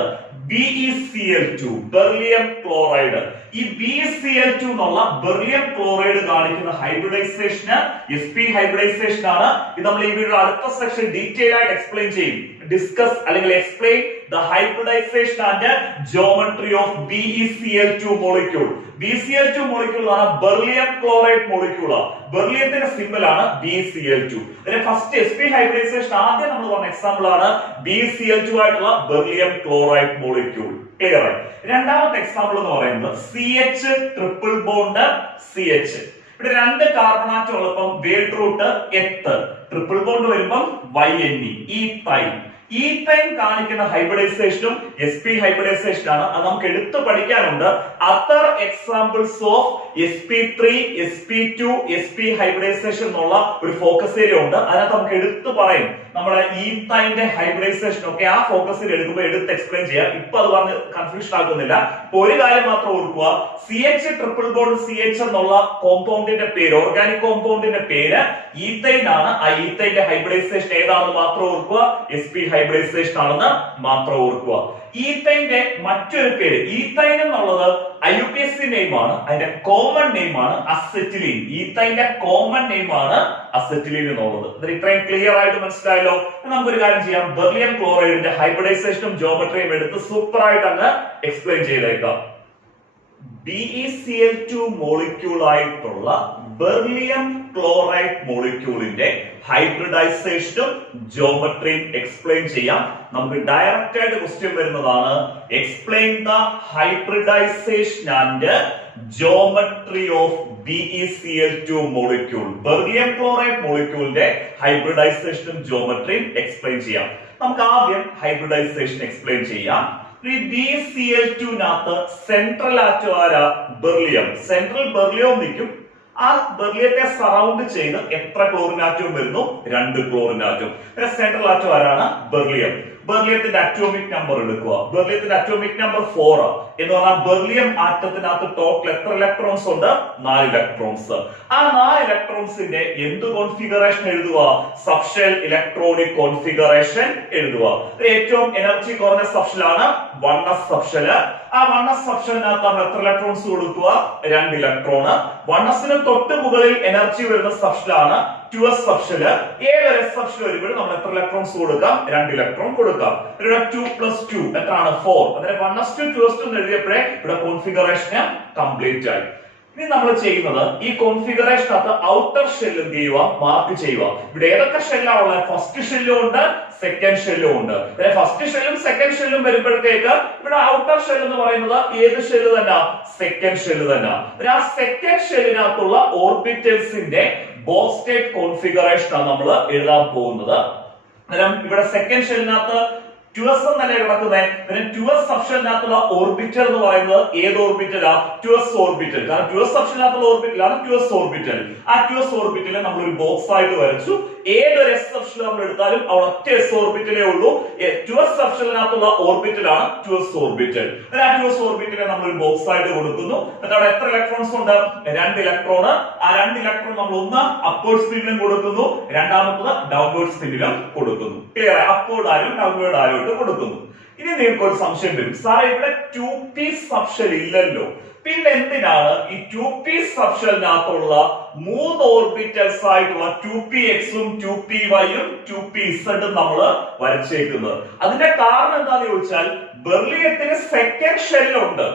BeCl2 ബെറിലിയം ക്ലോറൈഡ്. ഈ BeCl2 എന്നുള്ള ബെറിലിയം ക്ലോറൈഡ് കാണിക്കുന്ന ഹൈബ്രിഡൈസേഷന് sp ഹൈബ്രിഡൈസേഷൻ ആണ്. ഇത് നമ്മൾ ഈ വീഡിയോ അടുത്ത സെക്ഷൻ ഡീറ്റെയിൽ ആയിട്ട് എക്സ്പ്ലെയിൻ ചെയ്യും. ഡിസ്കസ് അല്ലെങ്കിൽ explain the hybridization and geometry of BeCl2 molecule. BeCl2 molecule ആണ് ബെറിലിയം ക്ലോറൈഡ് മോളിക്യൂൾ. ബെറിലിയത്തിന്റെ സിംബൽ ആണ് BeCl2. അതിന്റെ ഫസ്റ്റ് sp ഹൈബ്രിഡൈസേഷൻ ആദ്യം നമ്മൾ പറഞ്ഞ എക്സാമ്പിൾ ആണ് BeCl2 ആയിട്ടുള്ള ബെറിലിയം ക്ലോറൈഡ് മോളിക്യൂൾ. ക്ലിയർ ആയി? രണ്ടാമത്തെ എക്സാമ്പിൾ എന്ന് പറയുന്നത് CH ട്രിപ്പിൾ ബോണ്ട് CH. ഇവിടെ 2 കാർബൺ ആറ്റം ഉള്ളപ്പം world root eth, triple bond വരുമ്പം YNE ഈത്തൈൻ. ഈത്തൈൻ കാണിക്കുന്ന ഹൈബ്രിഡൈസേഷനും sp ഹൈബ്രിഡൈസേഷൻ ആണ്. അത് നമുക്ക് എടുത്തു പഠിക്കാനുണ്ട്. Other examples of sp3 sp2 sp hybridisation എന്നുള്ള ഒരു ഫോക്കസ് ഏരിയ ഉണ്ട്. അതിനകത്ത് നമുക്ക് എടുത്തു പറയും നമ്മുടെ ഈത്തൈന്റെ ഹൈബ്രിഡൈസേഷൻ ഒക്കെ ആ ഫോക്കസ് ഏരിയ എടുക്കുമ്പോൾ എടുത്ത് എക്സ്പ്ലെയിൻ ചെയ്യാം. ഇപ്പൊ അത് പറഞ്ഞ് കൺഫ്യൂഷൻ ആക്കുന്നില്ല. ഇപ്പൊ ഒരു കാര്യം മാത്രം ഓർക്കുക, CH ട്രിപ്പിൾ ബോണ്ട് CH എന്നുള്ള കോമ്പൗണ്ടിന്റെ പേര്, ഓർഗാനിക് കോമ്പൗണ്ടിന്റെ പേര് ഈത്തൈൻ ആണ്. ആ ഈത്തൈന്റെ ഹൈബ്രിഡൈസേഷൻ ഏതാണെന്ന് മാത്രം ഓർക്കുക, sp ഹൈബ്രിഡൈസേഷൻ ആണെന്ന് മാത്രം ഓർക്കുക. ഈത്തൈന്റെ മറ്റൊരു പേര്, ഈത്തൈൻ എന്നുള്ളത് IUPAC നെയിം ആണ്. അതിന്റെ കോമൺ നെയിം ആണ് അസെറ്റിലീൻ. ഈത്തൈന്റെ കോമൺ നെയിം ആണ് അസെറ്റിലീൻ എന്നുള്ളത്. ഇത് ഇത്രയും ക്ലിയർ ആയിട്ട് മനസ്സിലായല്ലോ? നമുക്കൊരു കാര്യം ചെയ്യാം, ബെറിലിയം ക്ലോറൈഡിന്റെ ഹൈബ്രിഡൈസേഷനും ജോമെട്രിയും എടുത്ത് സൂപ്പർ ആയിട്ട് അങ്ങ് എക്സ്പ്ലെയിൻ ചെയ്തേക്കാം. BeCl2 മോളിക്യൂൾ ആയിട്ടുള്ള ബെറിലിയം ക്ലോറൈഡ് മോളിക്യൂളിന്റെ ഹൈബ്രിഡൈസേഷനും ജോമെട്രിയും എക്സ്പ്ലെയിൻ ചെയ്യാം. നമുക്ക് ഡയറക്റ്റ് ആയിട്ട് ക്വസ്റ്റ്യൻ വരുന്നതാണ്, explain the hybridisation and geometry of BeCl2 molecule. Beryllium chloride മോളിക്യൂളിന്റെ ഹൈബ്രിഡൈസേഷനും ജോമെട്രിയും എക്സ്പ്ലെയിൻ ചെയ്യാം. നമുക്ക് ആദ്യം ഹൈബ്രിഡൈസേഷൻ എക്സ്പ്ലെയിൻ ചെയ്യാം. ഈ BeCl2നകത്ത് സെൻട്രൽ ആറ്റം ആരാ? ബെർലിയം. സെൻട്രൽ ബെർലിയം നിൽക്കും. ആ ബെർലിയത്തെ സറൗണ്ട് ചെയ്ത് എത്ര ക്ലോറിൻ ആറ്റവും വരുന്നു? 2 ക്ലോറിൻ ആറ്റം. സെൻട്രൽ ആറ്റം ആരാണ്? ബെർലിയം. ബെർലിയത്തിന്റെ അറ്റോമിക് നമ്പർ എടുക്കുക. ബെർലിയത്തിന്റെ അറ്റോമിക് നമ്പർ 4 എന്ന് പറഞ്ഞാൽ ബെർലിയം ആറ്റത്തിനകത്ത് ടോട്ടൽ എത്ര ഇലക്ട്രോൺസ് ഉണ്ട്? 4 ഇലക്ട്രോൺസ്. ആ 4 ഇലക്ട്രോൺസിന്റെ എന്ത് കോൺഫിഗറേഷൻ എഴുതുക? സബ്ഷെൽ ഇലക്ട്രോണിക് കോൺഫിഗറേഷൻ എഴുതുക. ഏറ്റവും എനർജി കുറഞ്ഞ സബ്ഷെലാണ് 1s സബ്ഷെൽ. ആ 1s സബ്ഷെലിനകത്ത് നമ്മൾ എത്ര ഇലക്ട്രോൺസ് കൊടുക്കുക? 2 ഇലക്ട്രോൺ. 1sന് തൊട്ട് മുകളിൽ എനർജി വരുന്ന സബ്ഷെലാണ് 2s സബ്ഷെൽ. ഏതൊരു സബ്ഷെൽ വരുമ്പോഴും നമ്മൾ എത്ര ഇലക്ട്രോൺസ് കൊടുക്കാം? 2 ഇലക്ട്രോൺ കൊടുക്കാം. ഇവിടെ 2 + 2 എത്രയാണ്? 4. അതായത് 1s2 2s2 എന്ന് എഴുതിയപ്പോഴേ ഇവിടെ കോൺഫിഗറേഷൻ കംപ്ലീറ്റ് ആയി. ഇനി നമ്മൾ ചെയ്യുന്നത് ഈ കോൺഫിഗറേഷനകത്ത് ഔട്ടർ ഷെൽ എന്ത് ചെയ്യുക? മാർക്ക് ചെയ്യുക. ഇവിടെ ഏതൊക്കെ ഷെല്ലാണ് ഉള്ളത്? ഫസ്റ്റ് ഷെല്ലും ഉണ്ട്, സെക്കൻഡ് ഷെല്ലും ഉണ്ട്. ഫസ്റ്റ് ഷെല്ലും സെക്കൻഡ് ഷെല്ലും വരുമ്പോഴത്തേക്ക് ഇവിടെ ഔട്ടർ ഷെൽ എന്ന് പറയുന്നത് ഏത് ഷെല്ല് തന്നെ? സെക്കൻഡ് ഷെല്ല് തന്നെ. ആ സെക്കൻഡ് ഷെല്ലിനകത്തുള്ള ഓർബിറ്റൽസിന്റെ ബോക്സ് സ്റ്റേറ്റ് കോൺഫിഗറേഷൻ ആണ് നമ്മൾ എഴുതാൻ പോകുന്നത്. ഇവിടെ സെക്കൻഡ് ഷെല്ലിനകത്ത് 2s എന്നല്ലേ കിടക്കുന്നത്. പിന്നെ 2s സബ്ഷെലിനകത്തുള്ള ഓർബിറ്റൽ എന്ന് പറയുന്നത് ഏത് ഓർബിറ്റലാ? 2s orbital. കാരണം 2s സബ്ഷെലിനകത്തുള്ള ഓർബിറ്റലാണ് 2s ഓർബിറ്റൽ. ആ 2s ഓർബിറ്റലിനെ നമ്മൾ ഒരു ബോക്സ് ആയിട്ട് വരച്ചു. ഏതൊരു s സബ്ഷെൽ നമ്മൾ എടുത്താലും അവിടെ ഒറ്റ s ഓർബിറ്റലേ ഉള്ളൂ. 2s സബ്ഷെലിനകത്തുള്ള ഓർബിറ്റലാണ് 2s orbital. ആ 2s ഓർബിറ്റലിനെ നമ്മൾ ഒരു ബോക്സ് ആയിട്ട് കൊടുക്കുന്നു. എന്നിട്ട് അവിടെ എത്ര ഇലക്ട്രോൺസ് ഉണ്ട്? 2 ഇലക്ട്രോൺ. ആ 2 ഇലക്ട്രോൺ നമ്മൾ ഒന്ന് അപ്വേർഡ് സ്പിന്നിലും കൊടുക്കുന്നു, രണ്ടാമത്തത് ഡൗൺവേർഡ് സ്പിന്നിലും കൊടുക്കുന്നു. ക്ലിയർ? അപ്വേർഡ് ആരും ഡൗൺവേർഡ് ആരും കൊടുക്കുന്നു. ഇനി നിങ്ങൾക്ക് ഒരു സംശയം വരും, സാറേ ഇവിടെ 2p സബ്ഷെൽ ഇല്ലല്ലോ, പിന്നെ എന്തിനാണ് ഈ 2p സബ്ഷെലിനകത്തുള്ള 3 ഓർബിറ്റൽസ് ആയിട്ടുള്ള 2px-ഉം 2py-ഉം 2pz-ഉം നമ്മൾ വരച്ചേക്കുന്നത്? അതിന്റെ കാരണം എന്താണെന്ന് ചോദിച്ചാൽ ബെർലിയത്തിന് സെക്കൻഡ് ഷെൽ ഉണ്ട്.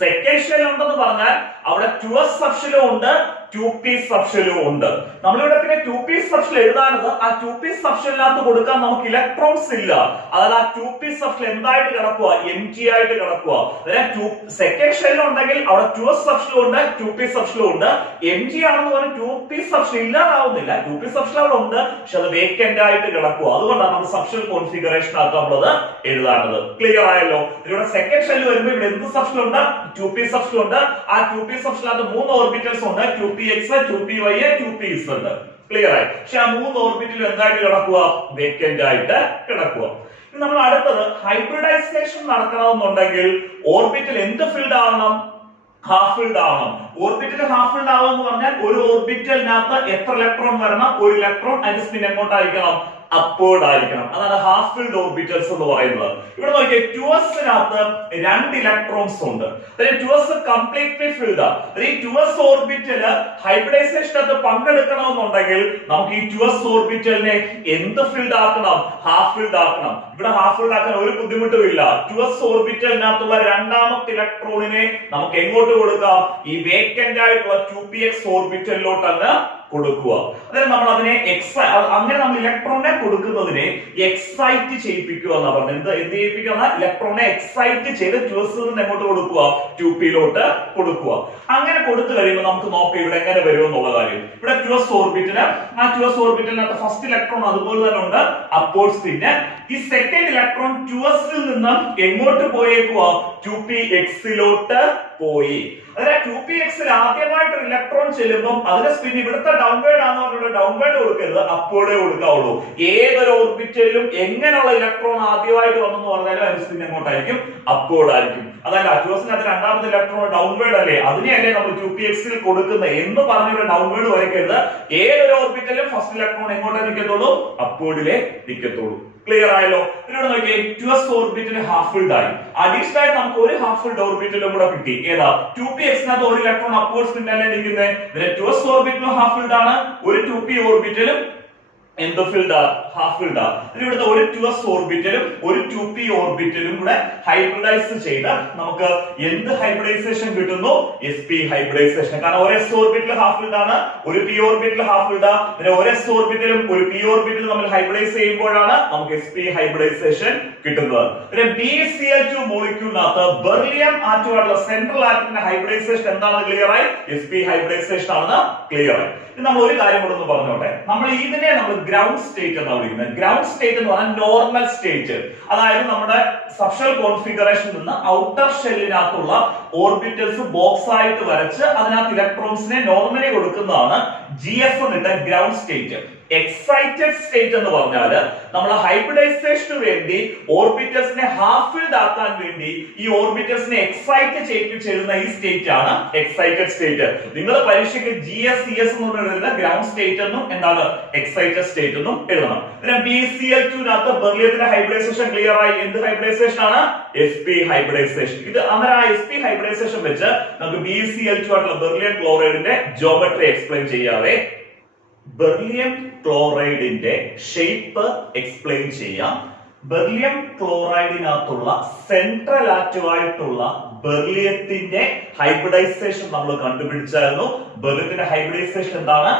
സെക്കൻഡ് ഷെൽ ഉണ്ടെന്ന് പറഞ്ഞാൽ അവിടെ 2s സബ്ഷെലും ഉണ്ട്, 2p സബ്ഷെലും ഉണ്ട്. നമ്മളിവിടെ പിന്നെ 2p സബ്ഷെൽ എഴുതാനത് ആ 2p സബ്ഷെലിനകത്ത് കൊടുക്കാൻ നമുക്ക് ഇലക്ട്രോൺസ് ഇല്ല. അതായത് ആ 2p സബ്ഷെൽ എന്തായിട്ട് കിടക്കുക? എംപ്റ്റി ആയിട്ട് കിടക്കുക. അതായത് സെക്കൻഡ് ഷെൽ ഉണ്ടെങ്കിൽ അവിടെ 2s സബ്ഷെലും ഉണ്ട്, 2p സബ്ഷെലും ഉണ്ട്. എംപ്റ്റി ആണെന്ന് പറഞ്ഞാൽ 2p സബ്ഷെൽ ഇല്ലാതാവുന്നില്ല. 2p സബ്ഷെൽ അവിടെ ഉണ്ട്, പക്ഷെ അത് വേക്കന്റ് ആയിട്ട് കിടക്കുക. അതുകൊണ്ടാണ് നമ്മൾ സബ്ഷെൽ കോൺഫിഗറേഷനകത്ത് നമ്മളത് എഴുതാനത്. ക്ലിയർ ആയല്ലോ? ഇവിടെ സെക്കൻഡ് ഷെൽ വരുമ്പോൾ ഇവിടെ എന്ത് സബ്ഷെൽ ഉണ്ട്? 2p സബ്ഷെൽ ഉണ്ട്. ആ 2p സബ്ഷെലിനകത്ത് 3 ഓർബിറ്റൽസ് ഉണ്ട്, 2px, 2py, 2pz ഉണ്ട്. ക്ലിയർ ആയി? പക്ഷെ ആ 3 ഓർബിറ്റൽ എന്തായിട്ട് കിടക്കുക? വേക്കന്റ് ആയിട്ട് കിടക്കുക. ഇനി നമ്മൾ അടുത്തത് ഹൈബ്രിഡൈസേഷൻ നടക്കണമെന്നുണ്ടെങ്കിൽ ഓർബിറ്റൽ എന്ത് ഫിൽഡ് ആവണം? ഹാഫ് ഫിൽഡ് ആവണം. ഓർബിറ്റൽ ഹാഫ് ഫിൽഡ് ആവുക എന്ന് പറഞ്ഞാൽ ഒരു ഓർബിറ്റലിനകത്ത് എത്ര ഇലക്ട്രോൺ വരണം? 1 ഇലക്ട്രോൺ. അതിന്റെ സ്പിൻ എങ്ങോട്ടായിരിക്കണം? അപ്വേർഡ് ആയിരിക്കണം. അതാണ് ഹാഫ് ഫിൽഡ് ഓർബിറ്റൽസ് എന്ന് പറയുന്നത്. ഇവിടെ നോക്കിയേ 2sനകത്ത് 2 ഇലക്ട്രോൺസ് ഉണ്ട്. 2s കംപ്ലീറ്റ്ലി ഫിൽഡ് ആണ്. ഈ 2s ഓർബിറ്റൽ ഹൈബ്രിഡൈസേഷനകത്ത് പങ്കെടുക്കണമെന്നുണ്ടെങ്കിൽ നമുക്ക് ഈ 2s ഓർബിറ്റലിനെ എന്ത് ഫിൽഡ് ആക്കണം? ഹാഫ് ഫിൽഡ് ആക്കണം. ഇവിടെ ഹാഫ് ഫിൽഡ് ആക്കാൻ ഒരു ബുദ്ധിമുട്ടും ഇല്ല. 2s ഓർബിറ്റലിനകത്തുള്ള രണ്ടാമത്തെ ഇലക്ട്രോണിനെ നമുക്ക് എങ്ങോട്ട് കൊടുക്കാം? ഈ വേക്കന്റ് ആയിട്ടുള്ള 2px ഓർബിറ്റലിലോട്ട് അങ്ങ് കൊടുക്കുക. അതായത് നമ്മൾ അതിനെ അങ്ങനെ നമ്മൾ ഇലക്ട്രോണിനെ കൊടുക്കുന്നതിനെ എക്സൈറ്റ് ചെയ്യിപ്പിക്കുക എന്നാ പറഞ്ഞത്. എന്ത് ചെയ്യിപ്പിക്കുക? ഇലക്ട്രോണിനെ എക്സൈറ്റ് ചെയ്ത് 2s നിന്ന് എങ്ങോട്ട് കൊടുക്കുക? 2pയിലോട്ട് കൊടുക്കുക. അങ്ങനെ കൊടുത്തു കഴിയുമ്പോൾ നമുക്ക് നോക്കാം ഇവിടെ എങ്ങനെ വരും എന്നുള്ള കാര്യം. ഇവിടെ 2s ഓർബിറ്റല്, ആ 2s ഓർബിറ്റലിനകത്ത് ഫസ്റ്റ് ഇലക്ട്രോൺ അതുപോലെ തന്നെ ഉണ്ട്, അപ്പോൾസ്. പിന്നെ ഈ സെക്കൻഡ് ഇലക്ട്രോൺ 2sൽ നിന്ന് എങ്ങോട്ട് പോയേക്കുക? 2pxലോട്ട് പോയി. അതായത് 2pxൽ ആദ്യമായിട്ട് ഒരു ഇലക്ട്രോൺ ചെല്ലുമ്പോൾ അതിന്റെ സ്പിൻ ഇവിടുത്തെ ഡൗൺവേർഡ് ആണെന്ന് പറഞ്ഞിട്ട് ഡൗൺവേർഡ് കൊടുക്കരുത്, അപ്പോഴേ കൊടുക്കാവുള്ളൂ. ഏതൊരു ഓർബിറ്റലിലും എങ്ങനെയുള്ള ഇലക്ട്രോൺ ആദ്യമായിട്ട് വന്നെന്ന് പറഞ്ഞാലും അതിന്റെ സ്പിൻ എങ്ങോട്ടായിരിക്കും? അപ്പോഴ് ആയിരിക്കും. അതായത് 2sനകത്ത് രണ്ടാമത്തെ ഇലക്ട്രോൺ ഡൗൺവേർഡ് അല്ലേ, അതിനെയല്ലേ നമ്മൾ 2pxൽ കൊടുക്കുന്നത് എന്ന് പറഞ്ഞിട്ട് ഡൗൺവേർഡ് വരയ്ക്കരുത്. ഏതൊരു ഓർബിറ്റലിലും ഫസ്റ്റ് ഇലക്ട്രോൺ എങ്ങോട്ടേ നിൽക്കത്തുള്ളൂ? അപ്പോഴിലേ നിൽക്കത്തുള്ളൂ. ക്ലിയർ ആയല്ലോ? ഇതിലൂടെ നോക്കിയേ 2s ഓർബിറ്റൽ ഹാഫ് ഫിൽഡ് ആയി. അഡീഷണൽ ആയിട്ട് നമുക്ക് ഒരു ഹാഫ് ഫിൽഡ് ഓർബിറ്റലും കൂടെ കിട്ടി. ഏതാ? 2pxനകത്ത് ഒരു ഇലക്ട്രോൺ അപ്വേർഡ് സ്പിൻ അല്ലേ നിൽക്കുന്നത്. 2s ഓർബിറ്റലും ഹാഫ് ഫിൽഡ് ആണ്, ഒരു 2p ഓർബിറ്റലും എന്ത് ഫിൽഡ് ആണ്? ഹാഫ് ഫിൽഡ് ആണ്. ഇവിടുത്തെ ഒരു 2s ഓർബിറ്റലും ഒരു 2p ഓർബിറ്റലും കൂടെ ഹൈബ്രിഡൈസ് ചെയ്ത് നമുക്ക് എന്ത് ഹൈബ്രിഡൈസേഷൻ കിട്ടുന്നു? sp hybridisation. കാരണം ഒരു s ഓർബിറ്റൽ ഹാഫ് ഫിൽഡ് ആണ്, ഒരു p ഓർബിറ്റൽ ഹാഫ് ഫിൽഡ് ആണ്. പിന്നെ ഒരു s ഓർബിറ്റലും ഒരു p ഓർബിറ്റലും നമ്മൾ ഹൈബ്രിഡൈസ് ചെയ്യുമ്പോഴാണ് നമുക്ക് sp ഹൈബ്രിഡൈസേഷൻ കിട്ടുന്നത്. പിന്നെ BeCl2 മോളിക്യൂളിനകത്ത് ബെർലിയം ആറ്റമായിട്ടുള്ള സെൻട്രൽ ആറ്റത്തിന്റെ ഹൈബ്രിഡൈസേഷൻ എന്താണെന്ന് ക്ലിയർ ആയി? sp ഹൈബ്രിഡൈസേഷൻ ആണെന്ന് ക്ലിയർ ആയി. നമ്മൾ ഒരു കാര്യം കൂടെ ഒന്ന് പറഞ്ഞോട്ടെ. നമ്മൾ ഇതിനെ നമ്മൾ ഗ്രൗണ്ട് സ്റ്റേറ്റ് എന്നാണ് വിളിക്കുന്നത്. ഗ്രൗണ്ട് സ്റ്റേറ്റ് എന്ന് പറഞ്ഞാൽ നോർമൽ സ്റ്റേറ്റ്, അതായത് നമ്മുടെ സബ്ഷെൽ കോൺഫിഗറേഷനിൽ നിന്ന് ഔട്ടർ ഷെല്ലിനകത്തുള്ള ഓർബിറ്റൽസ് ബോക്സ് ആയിട്ട് വരച്ച് അതിനകത്ത് ഇലക്ട്രോൺസിനെ നോർമലി കൊടുക്കുന്നതാണ് GS എന്നിട്ട് ഗ്രൗണ്ട് സ്റ്റേറ്റ്. എക്സൈറ്റഡ് സ്റ്റേറ്റ് എന്ന് പറഞ്ഞാൽ നമ്മൾ ഹൈബ്രിഡൈസേഷന് വേണ്ടി ഓർബിറ്റൽസിനെ ഹാഫ് ഫിൽഡ് ആക്കാൻ വേണ്ടി ഈ ഓർബിറ്റൽസിനെ എക്സൈറ്റ് ചെയ്യിപ്പിച്ചെഴുതുന്ന ഈ സ്റ്റേറ്റ് ആണ് എക്സൈറ്റഡ് സ്റ്റേറ്റ്. നിങ്ങൾ പരീക്ഷയ്ക്ക് GS CS എന്ന് എഴുതുന്ന ഗ്രൗണ്ട് സ്റ്റേറ്റ് എന്നും എന്താണ് എക്സൈറ്റഡ് സ്റ്റേറ്റ് എന്നും എഴുതണം. പിന്നെ BeCl2 ബെർലിയത്തിന്റെ ഹൈബ്രിഡൈസേഷൻ ക്ലിയർ ആയി. എന്ത് ഹൈബ്രിഡൈസേഷൻ ആണ്? sp hybridisation. ഇത് അന്നേരം ആ sp ഹൈബ്രിഡൈസേഷൻ വെച്ച് നമുക്ക് BeCl2 ആയിട്ടുള്ള ബെർലിയം ക്ലോറൈഡിന്റെ ജോമെട്രി എക്സ്പ്ലെയിൻ ചെയ്യാവേ. ബെർലിയം ക്ലോറൈഡിന്റെ ഷേപ്പ് എക്സ്പ്ലെയിൻ ചെയ്യാം. ബെർലിയം ക്ലോറൈഡിനകത്തുള്ള സെൻട്രൽ ആറ്റമായിട്ടുള്ള ബെർലിയത്തിന്റെ ഹൈബ്രിഡൈസേഷൻ നമ്മൾ കണ്ടുപിടിച്ചായിരുന്നു. ബെർലിയത്തിന്റെ ഹൈബ്രിഡൈസേഷൻ എന്താണ്?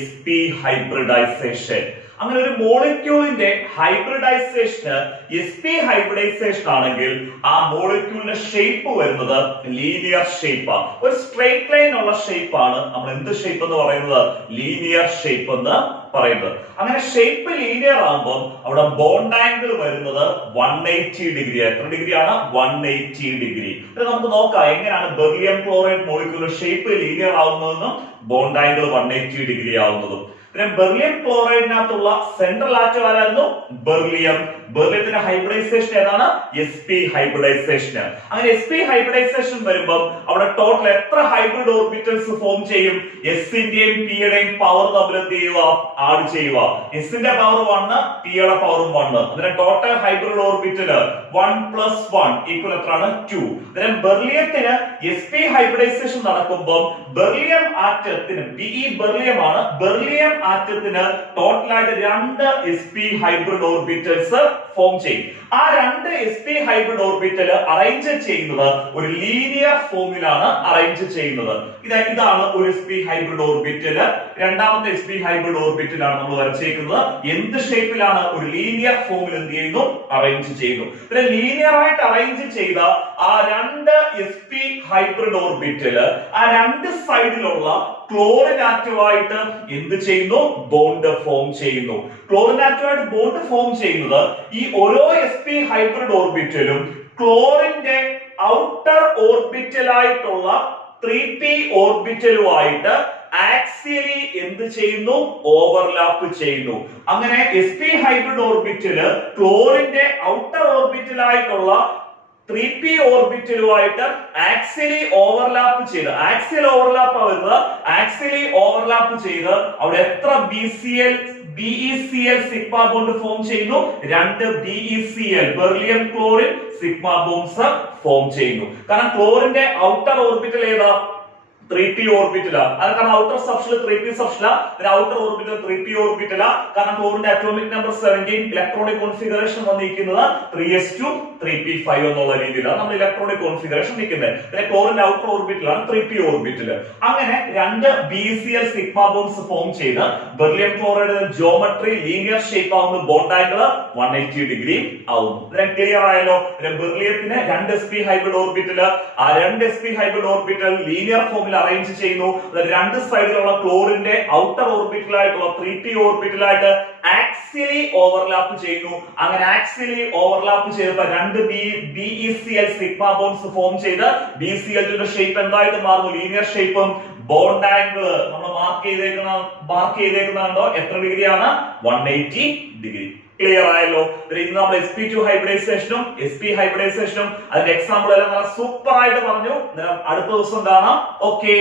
sp hybridisation. അങ്ങനെ ഒരു മോളിക്യൂളിന്റെ ഹൈബ്രിഡൈസേഷന് sp ഹൈബ്രിഡൈസേഷൻ ആണെങ്കിൽ ആ മോളിക്യൂളിന്റെ ഷേപ്പ് വരുന്നത് ലീനിയർ ഷേപ്പ്. ഒരു സ്ട്രെയിറ്റ് ലൈൻ ഉള്ള ഷേപ്പ് ആണ് നമ്മൾ എന്ത് ഷേപ്പ് എന്ന് പറയുന്നത്? ലീനിയർ ഷേപ്പ് എന്ന് പറയുന്നത്. അങ്ങനെ ഷേപ്പ് ലീനിയർ ആകുമ്പോൾ അവിടെ ബോണ്ട് ആംഗിൾ വരുന്നത് 180 ഡിഗ്രി. എത്ര ഡിഗ്രിയാണ്? 180 ഡിഗ്രി. നമുക്ക് നോക്കാം എങ്ങനെയാണ് beryllium chloride molecule shape linear ആവുന്നതെന്നും ബോണ്ട് ആംഗിൾ 180 ഡിഗ്രി ആവുന്നതും. പിന്നെ ബെർലിയം ക്ലോറൈഡിനകത്തുള്ള സെൻട്രൽ ആറ്റം ആരായിരുന്നു? ബെർലിയം. ബെർലിയത്തിന്റെ ഹൈബ്രിഡൈസേഷൻ ഏതാണ്? sp hybridisation. അങ്ങനെ sp ഹൈബ്രിഡൈസേഷൻ വരുമ്പോൾ അവിടെ ടോട്ടൽ എത്ര ഹൈബ്രിഡ് ഓർബിറ്റൽസ് ഫോം ചെയ്യും? s ന്റെയും p യുടെയും പവർ തമ്മിൽ എന്ത് ചെയ്യുക? ആഡ് ചെയ്യുക. s ന്റെ പവർ 1, p യുടെ പവറും 1. അതിന്റെ ടോട്ടൽ ഹൈബ്രിഡ് ഓർബിറ്റൽ 1 + 1 ഈക്വൽ എത്രയാണ്? 2. then ബെർലിയത്തിന് sp ഹൈബ്രിഡൈസേഷൻ നടക്കുമ്പോൾ ബെർലിയം ആറ്റത്തിന് Be ബെർലിയം ആണ്. ബെർലിയം ആറ്റത്തിന് ടോട്ടൽ ആയിട്ട് 2 sp ഹൈബ്രിഡ് ഓർബിറ്റൽസ് ഫോം ചെയ്യും. ആ 2 sp ഹൈബ്രിഡ് ഓർബിറ്റൽ അറേഞ്ച് ചെയ്യുന്നത് ഒരു ലീനിയർ ഫോമിലാണ് അറേഞ്ച് ചെയ്യുന്നത്. ഇതാണ് ഒരു sp ഹൈബ്രിഡ് ഓർബിറ്റൽ. രണ്ടാമത്തെ sp ഹൈബ്രിഡ് ഓർബിറ്റലാണ് നമ്മൾ വരച്ചേക്കുന്നത്. എന്ത് ഷേപ്പിലാണ്? ഒരു ലീനിയർ ഫോമിൽ എന്ത് ചെയ്യുന്നു? അറേഞ്ച് ചെയ്യുന്നു. പിന്നെ ലീനിയർ ആയിട്ട് അറേഞ്ച് ചെയ്ത ആ 2 sp ഹൈബ്രിഡ് ഓർബിറ്റൽ ആ 2 സൈഡിലുള്ള ക്ലോറിൻ ആറ്റമായിട്ട് എന്ത് ചെയ്യുന്നു? ബോണ്ട് ഫോം ചെയ്യുന്നു. ക്ലോറിൻ ആറ്റമായിട്ട് ബോണ്ട് ഫോം ചെയ്യുന്നത് ഈ ഓരോ sp ഹൈബ്രിഡ് ഓർബിറ്റലും ക്ലോറിന്റെ ഔട്ടർ ഓർബിറ്റലായിട്ടുള്ള 3p ഓർബിറ്റലുമായിട്ട് ആക്സിയലി എന്ത് ചെയ്യുന്നു? ഓവർലാപ്പ് ചെയ്യുന്നു. അങ്ങനെ sp ഹൈബ്രിഡ് ഓർബിറ്റല് ക്ലോറിന്റെ ഔട്ടർ ഓർബിറ്റലായിട്ടുള്ള 3p ഓർബിറ്റലുമായിട്ട് ആക്സിയലി ഓവർലാപ്പ് ചെയ്ത്, ആക്സിയൽ ഓവർലാപ്പ് ആവുന്നത് ആക്സിയലി ഓവർലാപ്പ് ചെയ്ത് അവിടെ എത്ര BeCl സിഗ്മ ബോണ്ട് ഫോം ചെയ്യുന്നു? 2 BeCl beryllium chlorine sigma bonds form ചെയ്യുന്നു. കാരണം ക്ലോറിന്റെ ഔട്ടർ ഓർബിറ്റൽ ഏതാ? 3p ഓർബിറ്റലാ. അത് കാരണം ഔട്ടർ സബ്ഷെൽ 3p സബ്ഷെലാ, ഔട്ടർ ഓർബിറ്റൽ 3p ഓർബിറ്റലാ. കാരണം ക്ലോറിന്റെ അറ്റോമിക് നമ്പർ 17, ഇലക്ട്രോണിക് കോൺഫിഗറേഷൻ വന്നിരിക്കുന്നത് 3s2 3p5 എന്നുള്ള രീതിയിലാണ് നമ്മൾ ഇലക്ട്രോണിക് കോൺഫിഗറേഷൻ നിൽക്കുന്നത്. പിന്നെ ക്ലോറിന്റെ ഔട്ടർ ഓർബിറ്റലാണ് 3p ഓർബിറ്റൽ. അങ്ങനെ 2 BeCl സിഗ്മ ബോണ്ട്സ് ഫോം ചെയ്ത് beryllium chloride geometry linear shape ആവുന്ന ബോണ്ട് ആംഗിൾ 180 ഡിഗ്രി ആവുന്നു. ഇതിനെ ക്ലിയർ ആയല്ലോ. ബെർലിയത്തിന് 2 sp ഹൈബ്രിഡ് ഓർബിറ്റൽ, ആ 2 sp ഹൈബ്രിഡ് ഓർബിറ്റൽ ലീനിയർ ഫോമിൽ അറേഞ്ച് ചെയ്യുന്നു. 2 സൈഡിലുള്ള ക്ലോറിന്റെ ഔട്ടർ ഓർബിറ്റലായിട്ടുള്ള 3p ഓർബിറ്റലായിട്ട് ആക്സിയലി ഓവർലാപ്പ് ചെയ്യുന്നു. അങ്ങനെ ആക്സിയലി ഓവർലാപ്പ് ചെയ്തപ്പോൾ 2 BeCl സിഗ്മ ബോണ്ട്സ് ഫോം ചെയ്ത് BeCl ന്റെ ഷേപ്പ് എന്തായിട്ട് മാറുന്നു? ലീനിയർ ഷേപ്പും ബോണ്ട് ആംഗിൾ നമ്മൾ മാർക്ക് ചെയ്തേക്കുന്നതുണ്ടോ? എത്ര ഡിഗ്രിയാണ്? 180 ഡിഗ്രി. ക്ലിയർ ആയല്ലോ. ഇന്ന് നമ്മൾ sp2 ഹൈബ്രിഡൈസേഷനും sp ഹൈബ്രിഡൈസേഷനും അതിന്റെ എക്സാമ്പിൾ എല്ലാം സൂപ്പർ ആയിട്ട് പറഞ്ഞു. അടുത്ത ദിവസം കാണാം. ഓക്കെ.